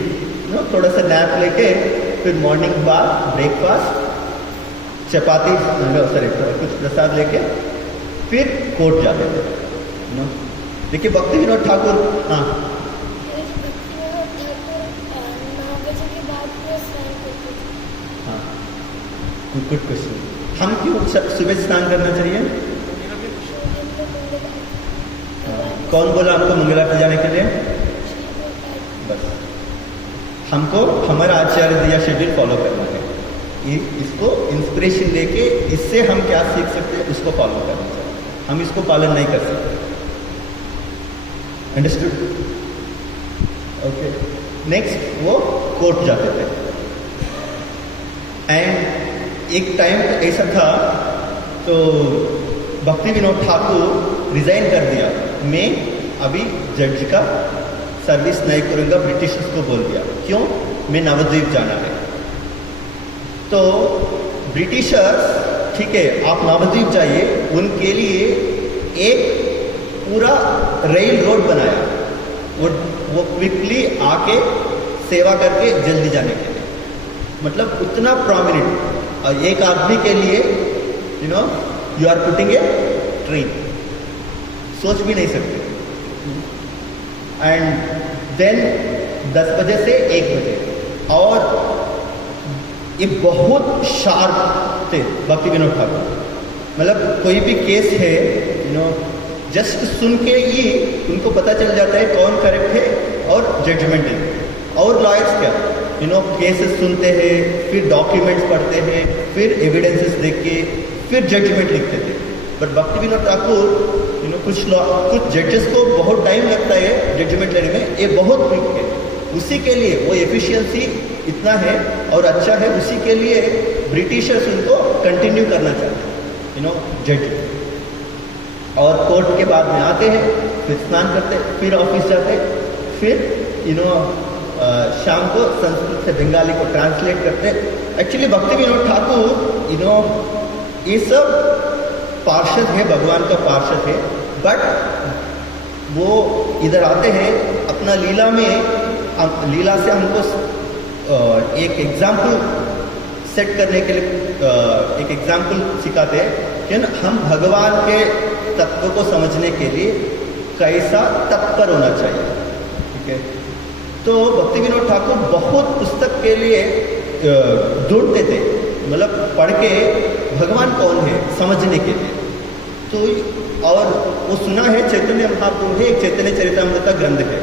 थोड़ा सा नैप लेके फिर मॉर्निंग बाद ब्रेकफास्ट, चपाती सॉरी कुछ प्रसाद लेके फिर कोर्ट जाते थे। देखिए भक्ति विनोद ठाकुर, हाँ गुड क्वेश्चन। हम क्यों सुबह स्नान करना चाहिए? कौन बोला आपको मंगला पे जाने के लिए? बस हमको हमारा आचार्य दिया शेड्यूल फॉलो करना है। इसको इंस्पिरेशन लेके इससे हम क्या सीख सकते हैं उसको फॉलो करना चाहिए, हम इसको पालन नहीं कर सकते। अंडरस्टूड? ओके, नेक्स्ट वो कोर्ट जाते थे। एंड एक टाइम ऐसा था तो भक्ति विनोद ठाकुर रिजाइन कर दिया, मैं अभी जज का सर्विस नहीं करूंगा, ब्रिटिशर्स को बोल दिया। क्यों? मैं नवद्वीप जाना है। तो ब्रिटिशर्स ठीक है आप नवद्वीप जाइए, उनके लिए एक पूरा रेल रोड बनाया, वो क्विकली आके सेवा करके जल्दी जाने के लिए, मतलब उतना प्रोमिनेंट। और एक आदमी के लिए you are putting a train, सोच भी नहीं सकते। एंड देन 10 बजे से 1 बजे, और ये बहुत शार्प थे भक्ति विनोद ठाकुर। मतलब कोई भी केस है जस्ट सुन के ही उनको पता चल जाता है कौन करेक्ट है और जजमेंट है। और लॉयर्स क्या केसेस सुनते हैं, फिर डॉक्यूमेंट्स पढ़ते हैं, फिर एविडेंसेस देख के फिर जजमेंट लिखते थे। बट भक्ति विनोद ठाकुर कुछ जजेस को बहुत टाइम लगता है जजमेंट लेने में, ये बहुत क्विक है। उसी के लिए वो एफिशिएंसी इतना है और अच्छा है, उसी के लिए ब्रिटिशर्स उनको कंटिन्यू करना चाहते हैं जज। और कोर्ट के बाद में आते हैं, फिर स्नान करते, फिर ऑफिस जाते, फिर शाम को संस्कृत से बंगाली को ट्रांसलेट करते। एक्चुअली भक्ति विनोद ठाकुर ये सब पार्षद है, भगवान का पार्षद है, बट वो इधर आते हैं अपना लीला में, लीला से हमको एक एग्जाम्पल सेट करने के लिए एक एग्जाम्पल सिखाते हैं कि हम भगवान के तत्व को समझने के लिए कैसा तत्पर होना चाहिए। ठीक है, तो भक्ति विनोद ठाकुर बहुत पुस्तक के लिए ढूंढते थे, मतलब पढ़ के भगवान कौन है समझने के लिए। तो और वो सुना है चैतन्य महाप्रभु है एक चैतन्य चरितामृत ग्रंथ है।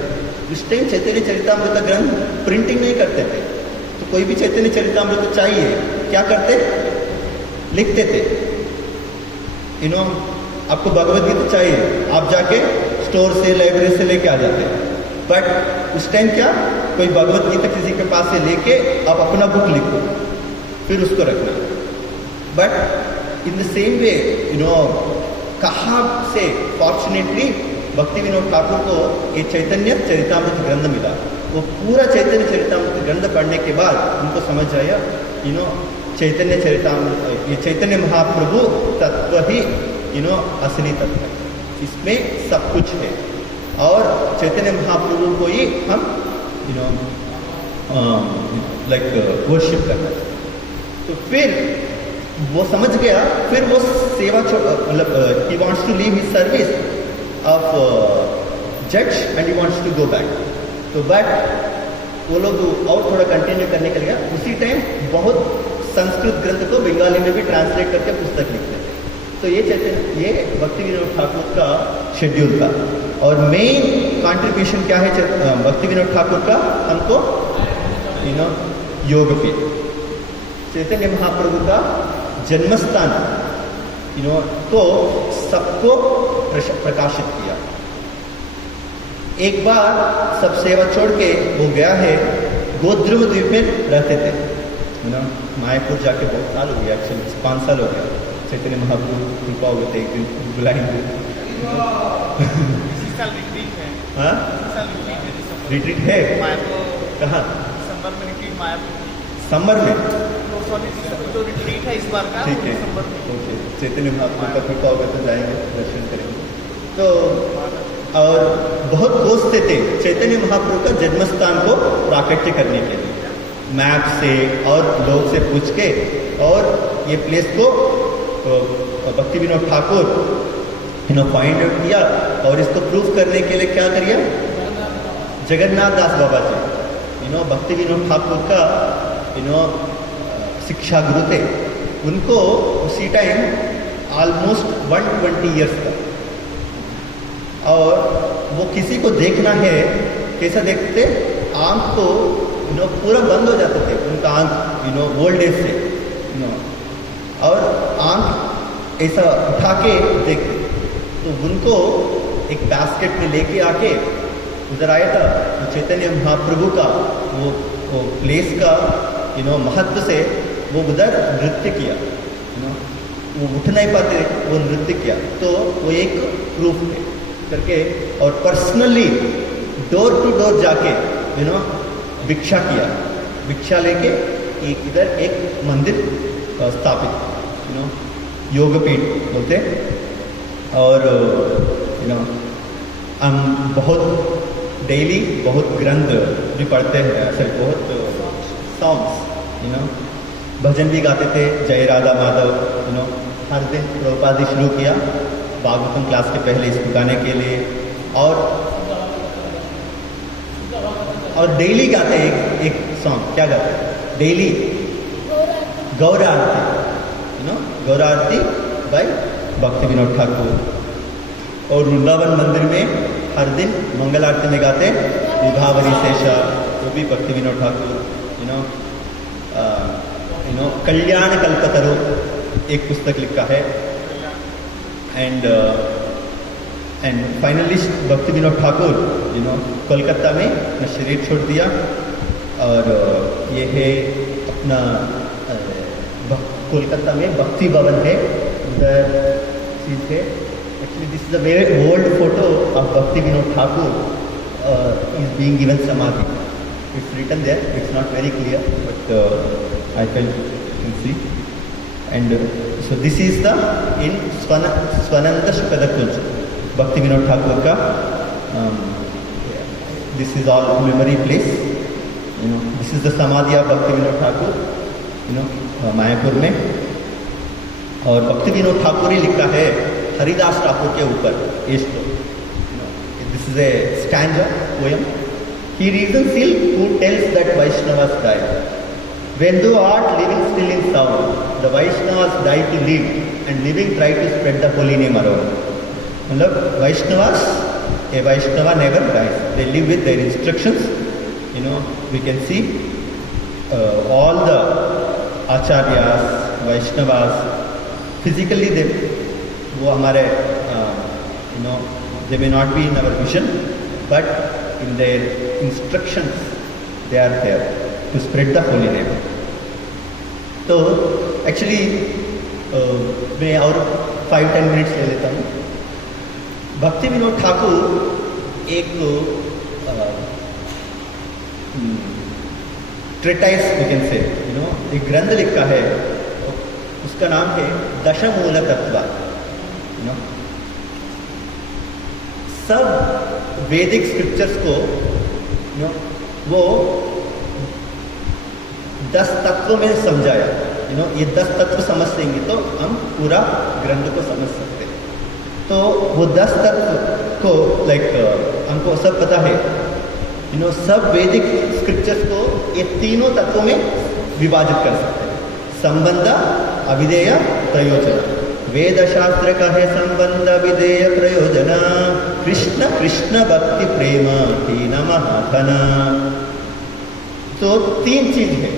उस टाइम चैतन्य चरितामृत ग्रंथ प्रिंटिंग नहीं करते थे, तो कोई भी चैतन्य चरितामृत चाहिए क्या करते? लिखते थे। आपको भगवद गीता चाहिए, आप जाके स्टोर से लाइब्रेरी से लेके आ जाते। बट उस टाइम क्या, कोई भगवद गीता किसी के पास से लेके आप अपना बुक लिखो, फिर उसको रखना। But in the same way कहाँ से फॉर्चुनेटली भक्ति विनोद ठाकुर को ये चैतन्य चरितामृत ग्रंथ मिला। वो पूरा चैतन्य चरितामृत ग्रंथ पढ़ने के बाद उनको समझ आया चैतन्य चरितामृत, ये चैतन्य महाप्रभु तत्व ही असली तत्व है, इसमें सब कुछ है और चैतन्य महाप्रभु को ही हम वर्शिप करना है। तो फिर वो समझ गया, फिर वो सेवा मतलब ही wants to leave his service of जज and he wants to go back. तो बट वो लोग और थोड़ा कंटिन्यू करने के लिए उसी टाइम बहुत संस्कृत ग्रंथ को बंगाली में भी ट्रांसलेट करके पुस्तक लिखते थे। तो ये भक्ति विनोद ठाकुर का शेड्यूल था। और मेन कंट्रीब्यूशन क्या है भक्ति विनोद ठाकुर का? हमको योग पे चैतन्य महाप्रभु का जन्मस्थान तो सबको प्रकाशित किया। एक बार सब सेवा छोड़ के वो गया है, गोध्रुव द्वीप में रहते थे। मायापुर जाके बहुत साल हो गया, एक्चुअली 5 साल हो गया। चैतन्य महाप्रभु कृपा हो गए थे, एक दिन बुलाएंगे। हाँ रिट्रीट है कहाँ? दिसंबर में रिट्रीट मायापुर। समर में? सॉरी, जो रिट्रीट है इस बार का ठीक वो है, दिसंबर में। ओके। चैतन्य महाप्रभु का कृपा होगा तो जाएंगे, दर्शन करेंगे। तो और बहुत दोस्त थे चैतन्य महाप्रभु का जन्मस्थान को प्राकट्य करने के लिए, मैप से और लोग से पूछ के, और ये प्लेस को भक्ति विनोद ठाकुर फाइंड आउट किया, और इसको प्रूफ करने के लिए क्या करिए, जगन्नाथ दास बाबा जी भक्ति विनोद ठाकुर का शिक्षा गुरु थे। उनको उसी टाइम ऑलमोस्ट 120 ईयर्स था, और वो किसी को देखना है कैसा देखते, आंख को पूरा बंद हो जाते थे उनका आंख ओल्ड एज से और आंख ऐसा उठा के देखते। तो उनको एक बास्केट में लेके आके उधर आया था, तो चैतन्य महाप्रभु का वो प्लेस का महत्व से वो उधर नृत्य किया, वो उठ नहीं पाते, वो नृत्य किया। तो वो एक प्रूफ है करके, और पर्सनली डोर टू डोर जाके भिक्षा किया, भिक्षा लेके इधर एक मंदिर स्थापित योगपीठ बोलते। और हम बहुत डेली बहुत ग्रंथ भी पढ़ते हैं, ऐसे बहुत सॉन्ग्स भजन भी गाते थे, जय राधा माधव हर दिन प्रभुपाद जी शुरू किया भागवतम क्लास के पहले इसको गाने के लिए, और डेली गाते हैं एक सॉन्ग। क्या गाते हैं डेली? गौरा आरती, गौरा आरती बाय भक्ति विनोद ठाकुर। और वृंदावन मंदिर में हर दिन मंगल आरती में गाते विभावरी शेषा, वो भी भक्ति विनोद ठाकुर। कल्याण कल्पतरु एक पुस्तक लिखा है, एंड फाइनली भक्ति विनोद ठाकुर कोलकाता में अपना शरीर छोड़ दिया, और ये है अपना कोलकाता में भक्ति भवन है, उधर चीज़ है। Actually, this is a very old photo of Bhakti Vinod Thakur is being given samadhi. It's written there. It's not very clear, but I felt you can see. And so this is the in Swananda Shukada Kunj, Bhakti Vinod Thakur ka. This is all memory place. This is the samadhi of Bhakti Vinod Thakur. Mayapur में। और भक्ति विनोद ठाकुर ही लिखा है हरिदास ठाकुर के ऊपर ये श्लोक। This is a stanza poem. He reasons ill who tells that Vaishnavas die. When thou art living still in sound, the Vaishnavas die to live, and living try to spread the holy name around. मतलब Vaishnavas, a Vaishnava never dies. They live with their instructions. We can see all the acharyas, Vaishnavas, physically they, वो हमारे they may not be in our vision, but in their instructions they are there to spread the holy name. तो actually मैं और 5-10 minutes ले लेता हूँ। भक्ति विनोद ठाकुर एक ट्रेटाइस वी कैन से एक ग्रंथ लिखा है, उसका नाम है दशमूल तत्व। सब वैदिक स्क्रिप्चर्स को वो 10 तत्वों में समझाया। ये 10 तत्व समझ लेंगे तो हम पूरा ग्रंथ को समझ सकते हैं। तो वो 10 तत्व को हमको सब पता है। सब वैदिक स्क्रिप्चर्स को ये तीनों तत्वों में विभाजित कर सकते हैं। संबंध, अविधेय, प्रयोजन। वेद शास्त्र का है संबंध, विधेय, प्रयोजन। कृष्ण कृष्ण भक्ति प्रेम तीन महाधन। तो 3 चीज है।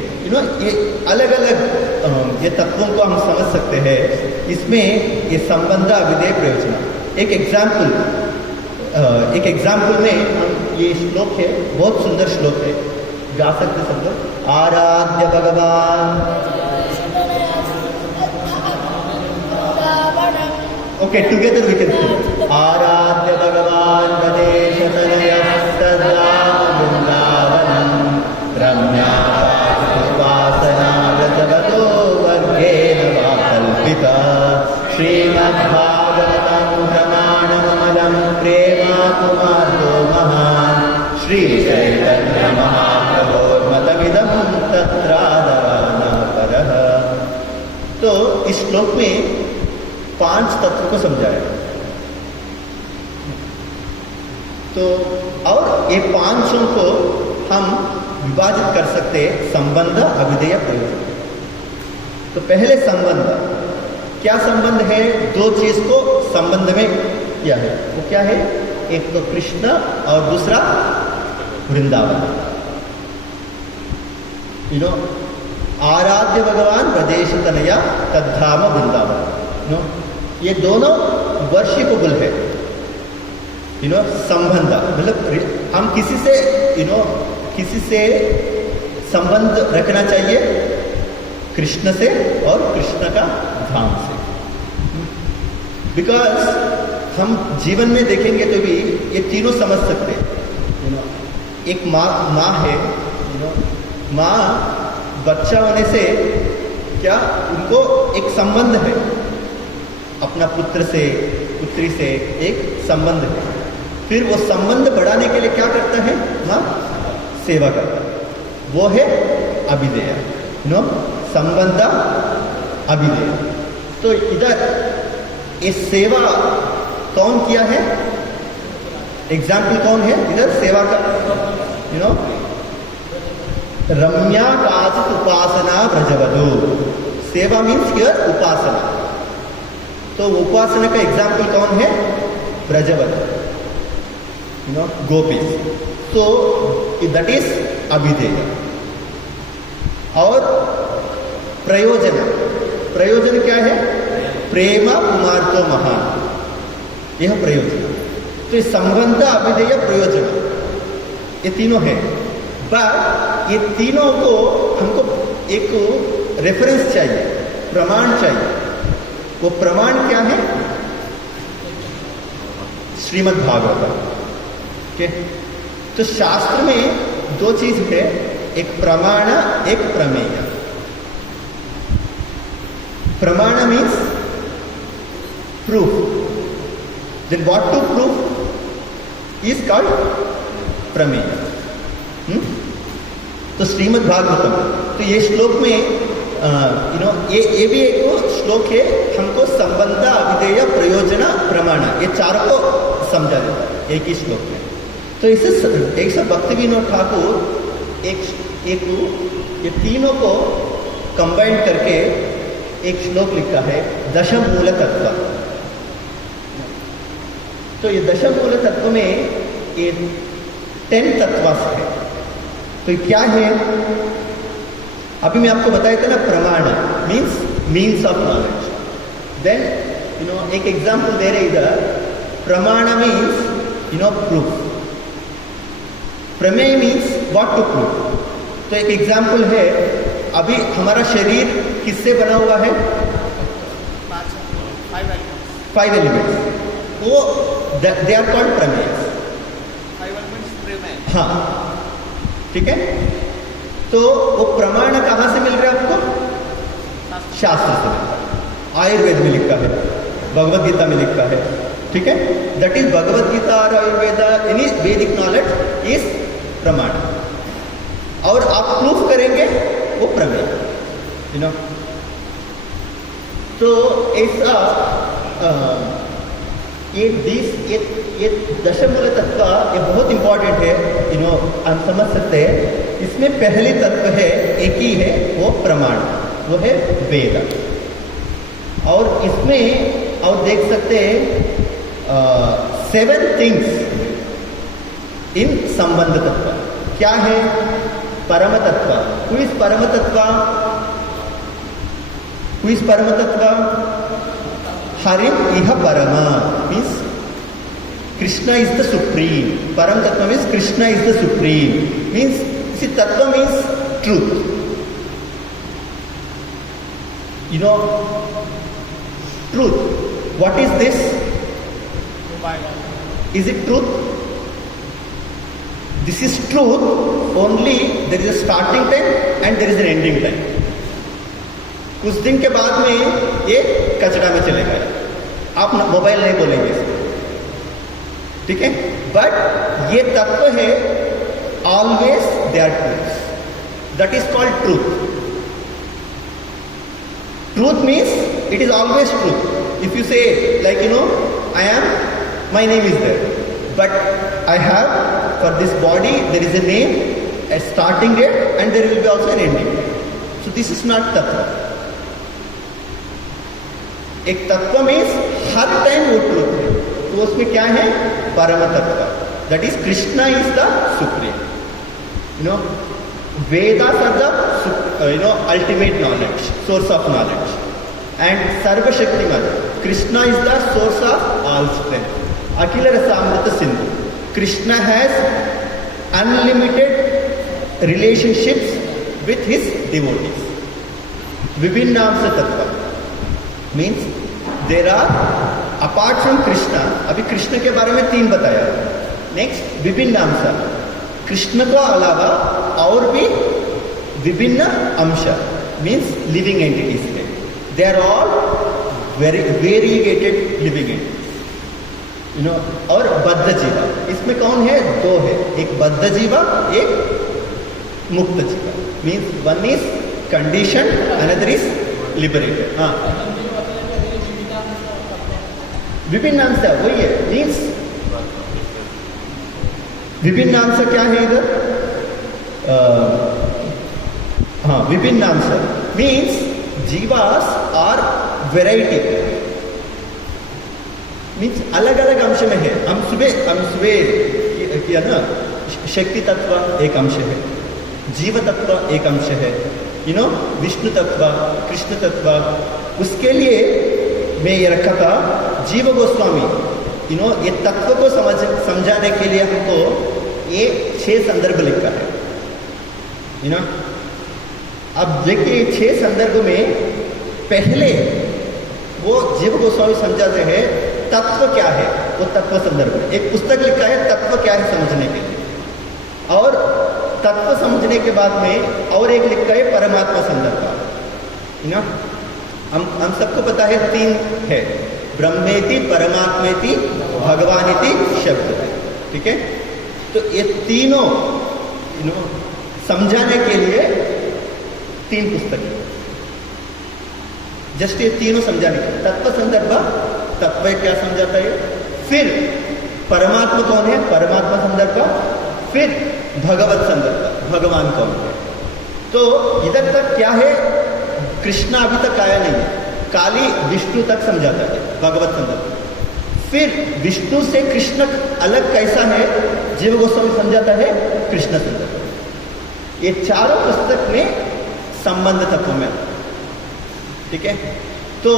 ये अलग अलग ये तत्वों को हम समझ सकते हैं। इसमें ये संबंध, अविधेय, प्रयोजन। एक एग्जाम्पल में हम ये श्लोक है, बहुत सुंदर श्लोक है, गा सकते सब लोग। आराध्य भगवान, okay together we can say आराध्य आराध्य भगवान् वदेशतनयस्तद्धाम वृन्दावनम् रम्यापासना व्रतवतो वर्गेण वा कल्पिता श्रीमद्भागवतं प्रमाणममलं प्रेमाकुमार्दो महान् श्रीचैतन्यमहाप्रभोर्मतमिदं तत्रादराना परः। तो इस श्लोक में 5 तत्व को समझाया। तो और ये 5 को हम विभाजित कर सकते हैं संबंध, अभिधेय, प्रयोजन। तो पहले संबंध, क्या संबंध है? 2 चीज को संबंध में किया है। वो क्या है? एक तो कृष्ण और दूसरा वृंदावन। आराध्य भगवान ब्रजेश तनया तद्धाम वृंदावन। ये दोनों वर्शिपेबल है। संबंध मतलब हम किसी से संबंध रखना चाहिए, कृष्ण से और कृष्ण का धाम से। बिकॉज हम जीवन में देखेंगे तो भी ये तीनों समझ सकते हैं। एक माँ है, माँ बच्चा होने से क्या उनको एक संबंध है, अपना पुत्र से पुत्री से एक संबंध है। फिर वो संबंध बढ़ाने के लिए क्या करता है? माँ सेवा करता है। वो है अभिधेय। संबंध अभिधेय। तो इधर ये सेवा कौन किया है? एग्जाम्पल कौन है इधर सेवा का? रम्या काचित उपासना व्रजवधू। सेवा मीन्स हियर उपासना। तो उपासना का एग्जाम्पल कौन है? व्रजवधू, गोपीज। तो दैट इज अभिधेय। और प्रयोजन, प्रयोजन क्या है? प्रेम कुमार्तो महान, यह प्रयोजन। तो संबंध, अभिधेय, प्रयोजन, ये तीनों है। बट ये तीनों को हमको एक रेफरेंस चाहिए, प्रमाण चाहिए। वो प्रमाण क्या है? श्रीमद् भागवत। ओके, तो शास्त्र में 2 चीज है, एक प्रमाण, एक प्रमेय। Pramana means proof. Then what to proof is called prameya. तो श्रीमद् भागवतम, तो ये श्लोक में ये भी एक श्लोक है, हमको संबंध, अभिधेय, प्रयोजन, प्रमाण, ये 4 को समझा देता है एक ही श्लोक में। तो इसे एक भक्ति विनोद ठाकुर ये तीनों को कंबाइन करके एक श्लोक लिखा है, दशम मूल तत्व। तो ये दशम मूल तत्व में ये 10 तत्व है। तो क्या है? अभी मैं आपको बताया था ना, प्रमाण मीन्स ऑफ नॉलेज। देन एक एग्जांपल दे रहे इधर, प्रमाण मीन्स प्रूफ, प्रमेय मीन्स व्हाट टू प्रूफ। तो एक एग्जांपल है, अभी हमारा शरीर किससे बना हुआ है? 5 एलिमेंट्स। वो दे आर कॉल्ड प्रमेय। 5 एलिमेंट्स प्रमेय। हाँ, ठीक है। तो वो प्रमाण कहाँ से मिल रहा है आपको? शास्त्र से। आयुर्वेद में लिखा है, भगवत गीता में लिखा है, ठीक है। दैट इज भगवत गीता और आयुर्वेद, एनी वैदिक नॉलेज इज प्रमाण। और आप प्रूफ करेंगे वो प्रमेय। तो ऐसा ये दशमूल तत्व ये बहुत इंपॉर्टेंट है। हम समझ सकते हैं। इसमें पहली तत्व है, एक ही है, वो प्रमाण, वो है वेद। और इसमें और देख सकते हैं 7 थिंग्स इन संबंध तत्व। क्या है? परम तत्व। हु इज परम तत्व? हु इज परम तत्व? हरि इह परम means Krishna is the supreme. परम तत्व means Krishna is the supreme, means तत्व means truth. Truth. What is this? Is it truth? This is truth, only there is a starting time and there is an ending time. कुछ दिन के बाद में ये कचरा में चलेगा, आप मोबाइल नहीं बोलेंगे इसको, ठीक है? बट ये तत्व है, always they are truth, that is called truth. Truth means it is always truth. If you say, like, my name is there, but I have, for this body, there is a name, a starting date, and there will be also an ending. So this is not tattva. एक तत्व means हर time वो truth है, तो उसमें क्या है? परम तत्व. That is Krishna is the supreme. Vedas are the ultimate knowledge, source of knowledge, and Sarva Shaktiman. Krishna is the source of all strength. Akhila Rasamrita Sindhu. Krishna has unlimited relationships with his devotees. Vibhinnamsa Tattva means there are, apart from Krishna, अभी कृष्ण के बारे में 3 बताया. Next विभिन्नांसा, Krishna को अलावा और भी विभिन्न अंश मीन्स लिविंग एंटिटीज है. They are all variegated living entities. और बद्ध जीवा, इसमें कौन है? 2 है, एक बद्ध जीवा, एक मुक्त जीवा. Means one is condition, another is liberated. हाँ, विभिन्न अंश वही है. मीन्स विभिन्न अंश क्या है इधर? हाँ, विभिन्न अंश means jivas are variety, means अलग अलग अंश में है. हम सुबह किया ना, शक्ति तत्व एक अंश है, जीव तत्व एक अंश है, विष्णु तत्व, कृष्ण तत्व. उसके लिए मैं ये रखा था, जीव गोस्वामी ये तत्व को समझाने के लिए हमको ये 6 संदर्भ लिखा है. अब देखिए 6 संदर्भ में पहले वो जीव गोस्वामी समझाते हैं तत्व क्या है. वो तत्व संदर्भ में एक पुस्तक लिखा है, तत्व क्या है समझने के लिए. और तत्व समझने के बाद में और एक लिखा है परमात्मा संदर्भ. हम सबको पता है 3 है, ब्रह्मेति, परमात्मेति, भगवानिति शब्द है, ठीक है? तो ये तीनों समझाने के लिए 3 पुस्तक है. जस्ट ये तीनों समझाने के लिए. तत्व संदर्भ, तत्व क्या समझाता है, फिर परमात्मा कौन है, परमात्मा संदर्भ, फिर भगवत संदर्भ, भगवान कौन है. तो इधर तक क्या है, कृष्णा अभी तक आया नहीं है, काली विष्णु तक समझाता है भगवत संदर्भ. फिर विष्णु से कृष्ण अलग कैसा है, जीव गोस्वामी समझाता है कृष्ण संदर्भ. ये चारों पुस्तक में संबंध तत्व में, ठीक है? तो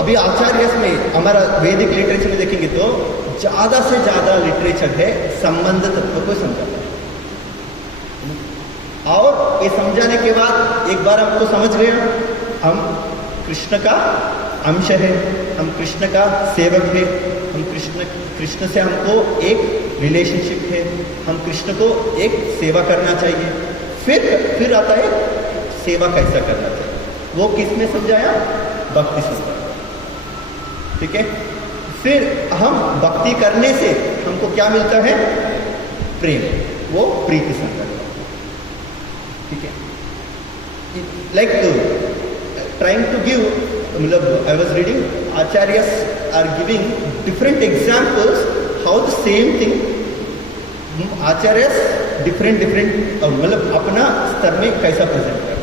अभी आचार्य में हमारा वैदिक लिटरेचर में देखेंगे तो ज्यादा से ज्यादा लिटरेचर है संबंध तत्व को समझाता है. और ये समझाने के बाद एक बार हमको समझ गए, हम कृष्ण का अंश है, हम कृष्ण का सेवक है, हम कृष्ण से हमको एक रिलेशनशिप है, हम कृष्ण को एक सेवा करना चाहिए. फिर आता है सेवा कैसा करना चाहिए. वो किस में समझाया? भक्ति समझाया, ठीक है? फिर हम भक्ति करने से हमको क्या मिलता है? प्रेम, वो प्रीति संदर्भ, ठीक है? Like trying to give, I was reading, acharyas are giving different examples how the same thing, acharyas different अपना स्तर में कैसा प्रेजेंट करते हैं.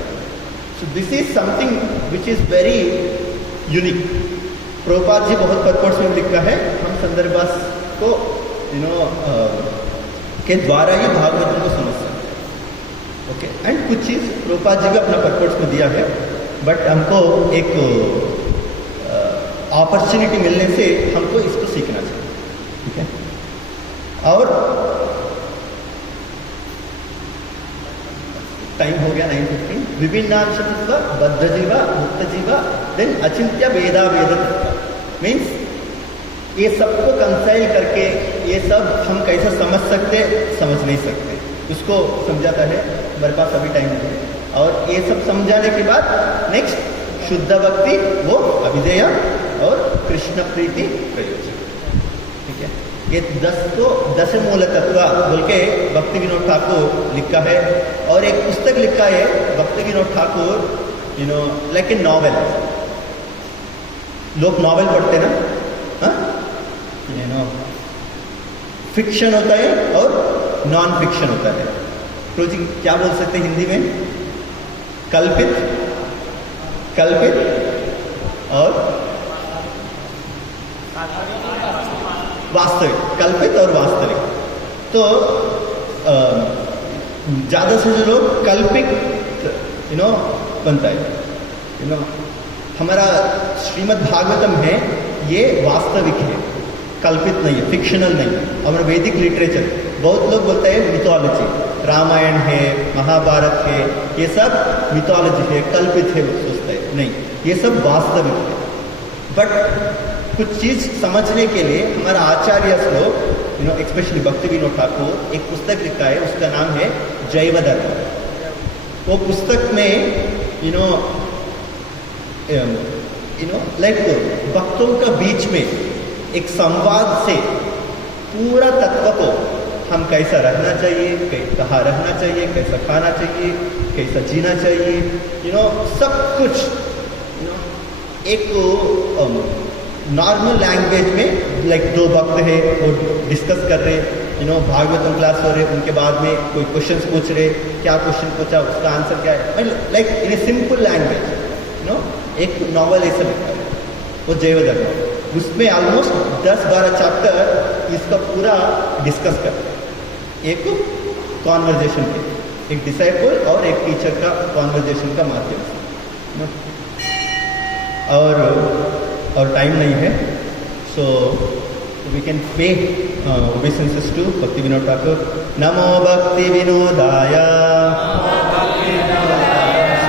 So this is something which is very unique. Prabhupada ji बहुत परपोर्ट्स में लिखा है, हम संदर्भास को के द्वारा ही भागवत को समझ सकते हैं. ओके, एंड कुछ चीज प्रभुपाद जी भी अपना परपोर्ट्स में दिया है, बट हमको एक अपॉर्चुनिटी मिलने से हमको इसको सीखना चाहिए, ठीक है? और टाइम हो गया 9:15. विभिन्नांश तत्व, बद्ध जीवा, मुक्त जीवा, देन अचिंत्य वेदा वेद तत्व. मीन्स ये सबको कंसाइल करके ये सब हम कैसे समझ सकते, समझ नहीं सकते, उसको समझाता है। मेरे पास अभी टाइम नहीं है। और ये सब समझाने के बाद नेक्स्ट शुद्ध भक्ति, वो अभिधेय और कृष्ण प्रीति प्रयोजन। ठीक है, ये 10 मूल तत्व बोल के भक्ति विनोद ठाकुर लिखा है। और एक पुस्तक लिखा है भक्ति Vinod Thakur, like a novel. लोग नॉवेल पढ़ते ना, फिक्शन होता है और नॉन फिक्शन होता है। तो जी क्या बोल सकते हैं हिंदी में? कल्पित और वास्तविक, कल्पित और वास्तविक। तो ज़्यादा से जो लोग कल्पित बनता है। हमारा श्रीमद् भागवतम है, ये वास्तविक है, कल्पित नहीं है, फिक्शनल नहीं है। हमारा वैदिक लिटरेचर, बहुत लोग बोलते हैं मिथोलॉजी, रामायण है, महाभारत है, ये सब मिथोलॉजी है, कल्पित है, सोचते हैं। नहीं, ये सब वास्तविक है। बट कुछ चीज़ समझने के लिए हमारा आचार्य लोग, स्पेशली भक्ति विनोद ठाकुर एक पुस्तक लिखा है, उसका नाम है जैव धर्म। वो पुस्तक में लाइक भक्तों का बीच में एक संवाद से पूरा तत्व को हम कैसा रहना चाहिए, कहाँ रहना चाहिए, कैसा खाना चाहिए, कैसा जीना चाहिए, सब कुछ एक नॉर्मल लैंग्वेज में, लाइक 2 भक्त है वो डिस्कस कर रहे, भागवतम क्लास हो रहे, उनके बाद में कोई क्वेश्चंस पूछ रहे, क्या क्वेश्चन पूछा, उसका आंसर क्या है, like in a simple language, एक नॉवल ऐसा लिखा है वो जैव धर्म। उसमें ऑलमोस्ट 10-12 चैप्टर इसका पूरा डिस्कस करते हैं, एक कॉन्वर्जेशन के, एक डिसाइपल और एक टीचर का कॉन्वर्जेशन का माध्यम से। और टाइम नहीं है, so we can pay obeisances to Bhakti Vinod Thakur. नमो भक्ति विनोदाय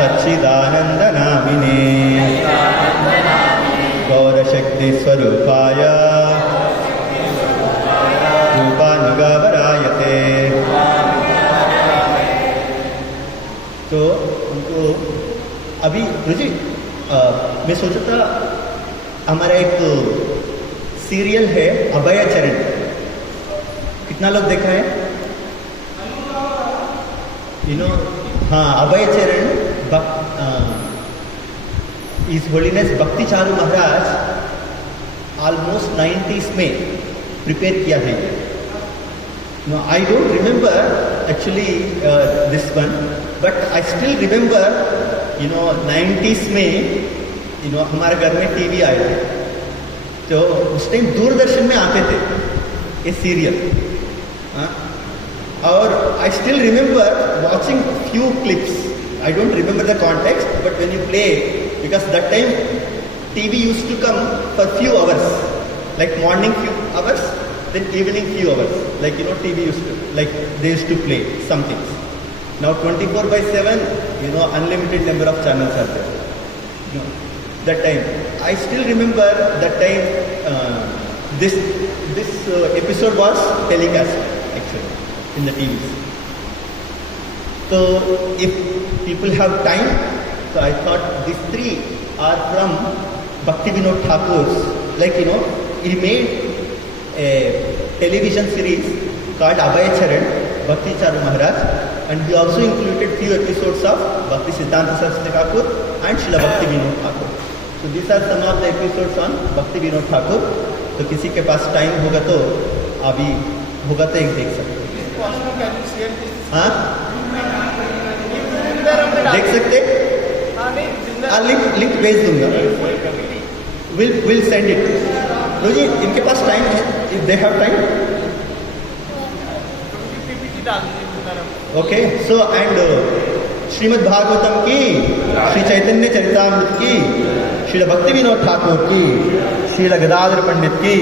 सच्चिदानंद नामिने गौरशक्ति स्वरूपाय रूपानुगावरायते। तो उनको अभी रुचि मैं सोचा था, हमारा एक सीरियल है अभय चरण, कितना लोग देखा है? हाँ, अभय चरण इस होलीनेस भक्ति चारू महाराज ऑलमोस्ट 90s में प्रिपेयर किया है। I don't remember actually this one, but I still remember 90s में हमारे घर में टीवी आए थे, तो उस टाइम दूरदर्शन में आते थे ये सीरियल। और I still remember watching few clips. I don't remember the context, but when you play, because that time TV used to come for few hours, like morning few hours, then evening few hours, like TV used to, like they used to play some things. Now 24/7, unlimited number of channels are there. That time, I still remember that time this episode was telecast actually in the TVs. So if people have time, so I thought these three are from Bhakti Vinod Thakur's, he made a television series called Abhay Charan, Bhakti Charu Maharaj, and he also included few episodes of Bhakti Siddhanta Saraswati Thakur and Srila Bhakti Vinod Thakur. So these are some of the episodes on Bhakti Vinod Thakur. तो किसी के पास time होगा तो अभी होगा तो एक देख सकते हैं. हाँ, देख सकते? लिंक भेज दूंगा. Will send it. लो जी, इनके पास टाइम है, if they have time. Okay, so and Srimad Bhagavatam की, श्री चैतन्य चरितामृत की, श्रील भक्ति विनोद ठाकुर की, श्रील गदाधर पंडित की,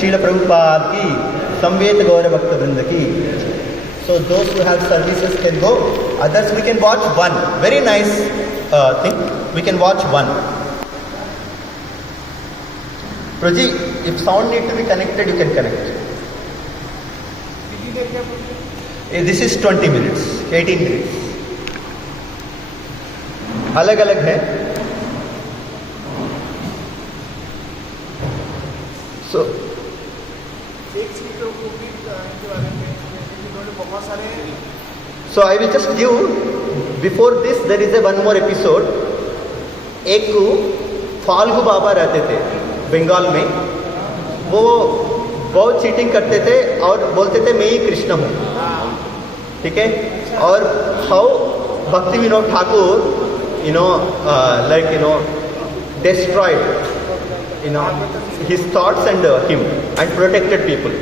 श्रील प्रभुपाद की, संवेद गौर भक्त वृंद की. So those who have services can go. Others we can watch one. Very nice thing. We can watch one. Proji, if sound need to be connected, you can connect. This is 20 minutes, 18 minutes. अलग अलग है. So एक चीज तो इनके बारे में इन्होंने बहुत सारे So I will just give, before this there is a one more episode. एक फाल्गु बाबा रहते थे बंगाल में. वो बहुत चीटिंग करते थे और बोलते थे मैं ही कृष्ण हूँ. ठीक है. और हाउ भक्ति Vinod Thakur destroyed his thoughts and him and protected people.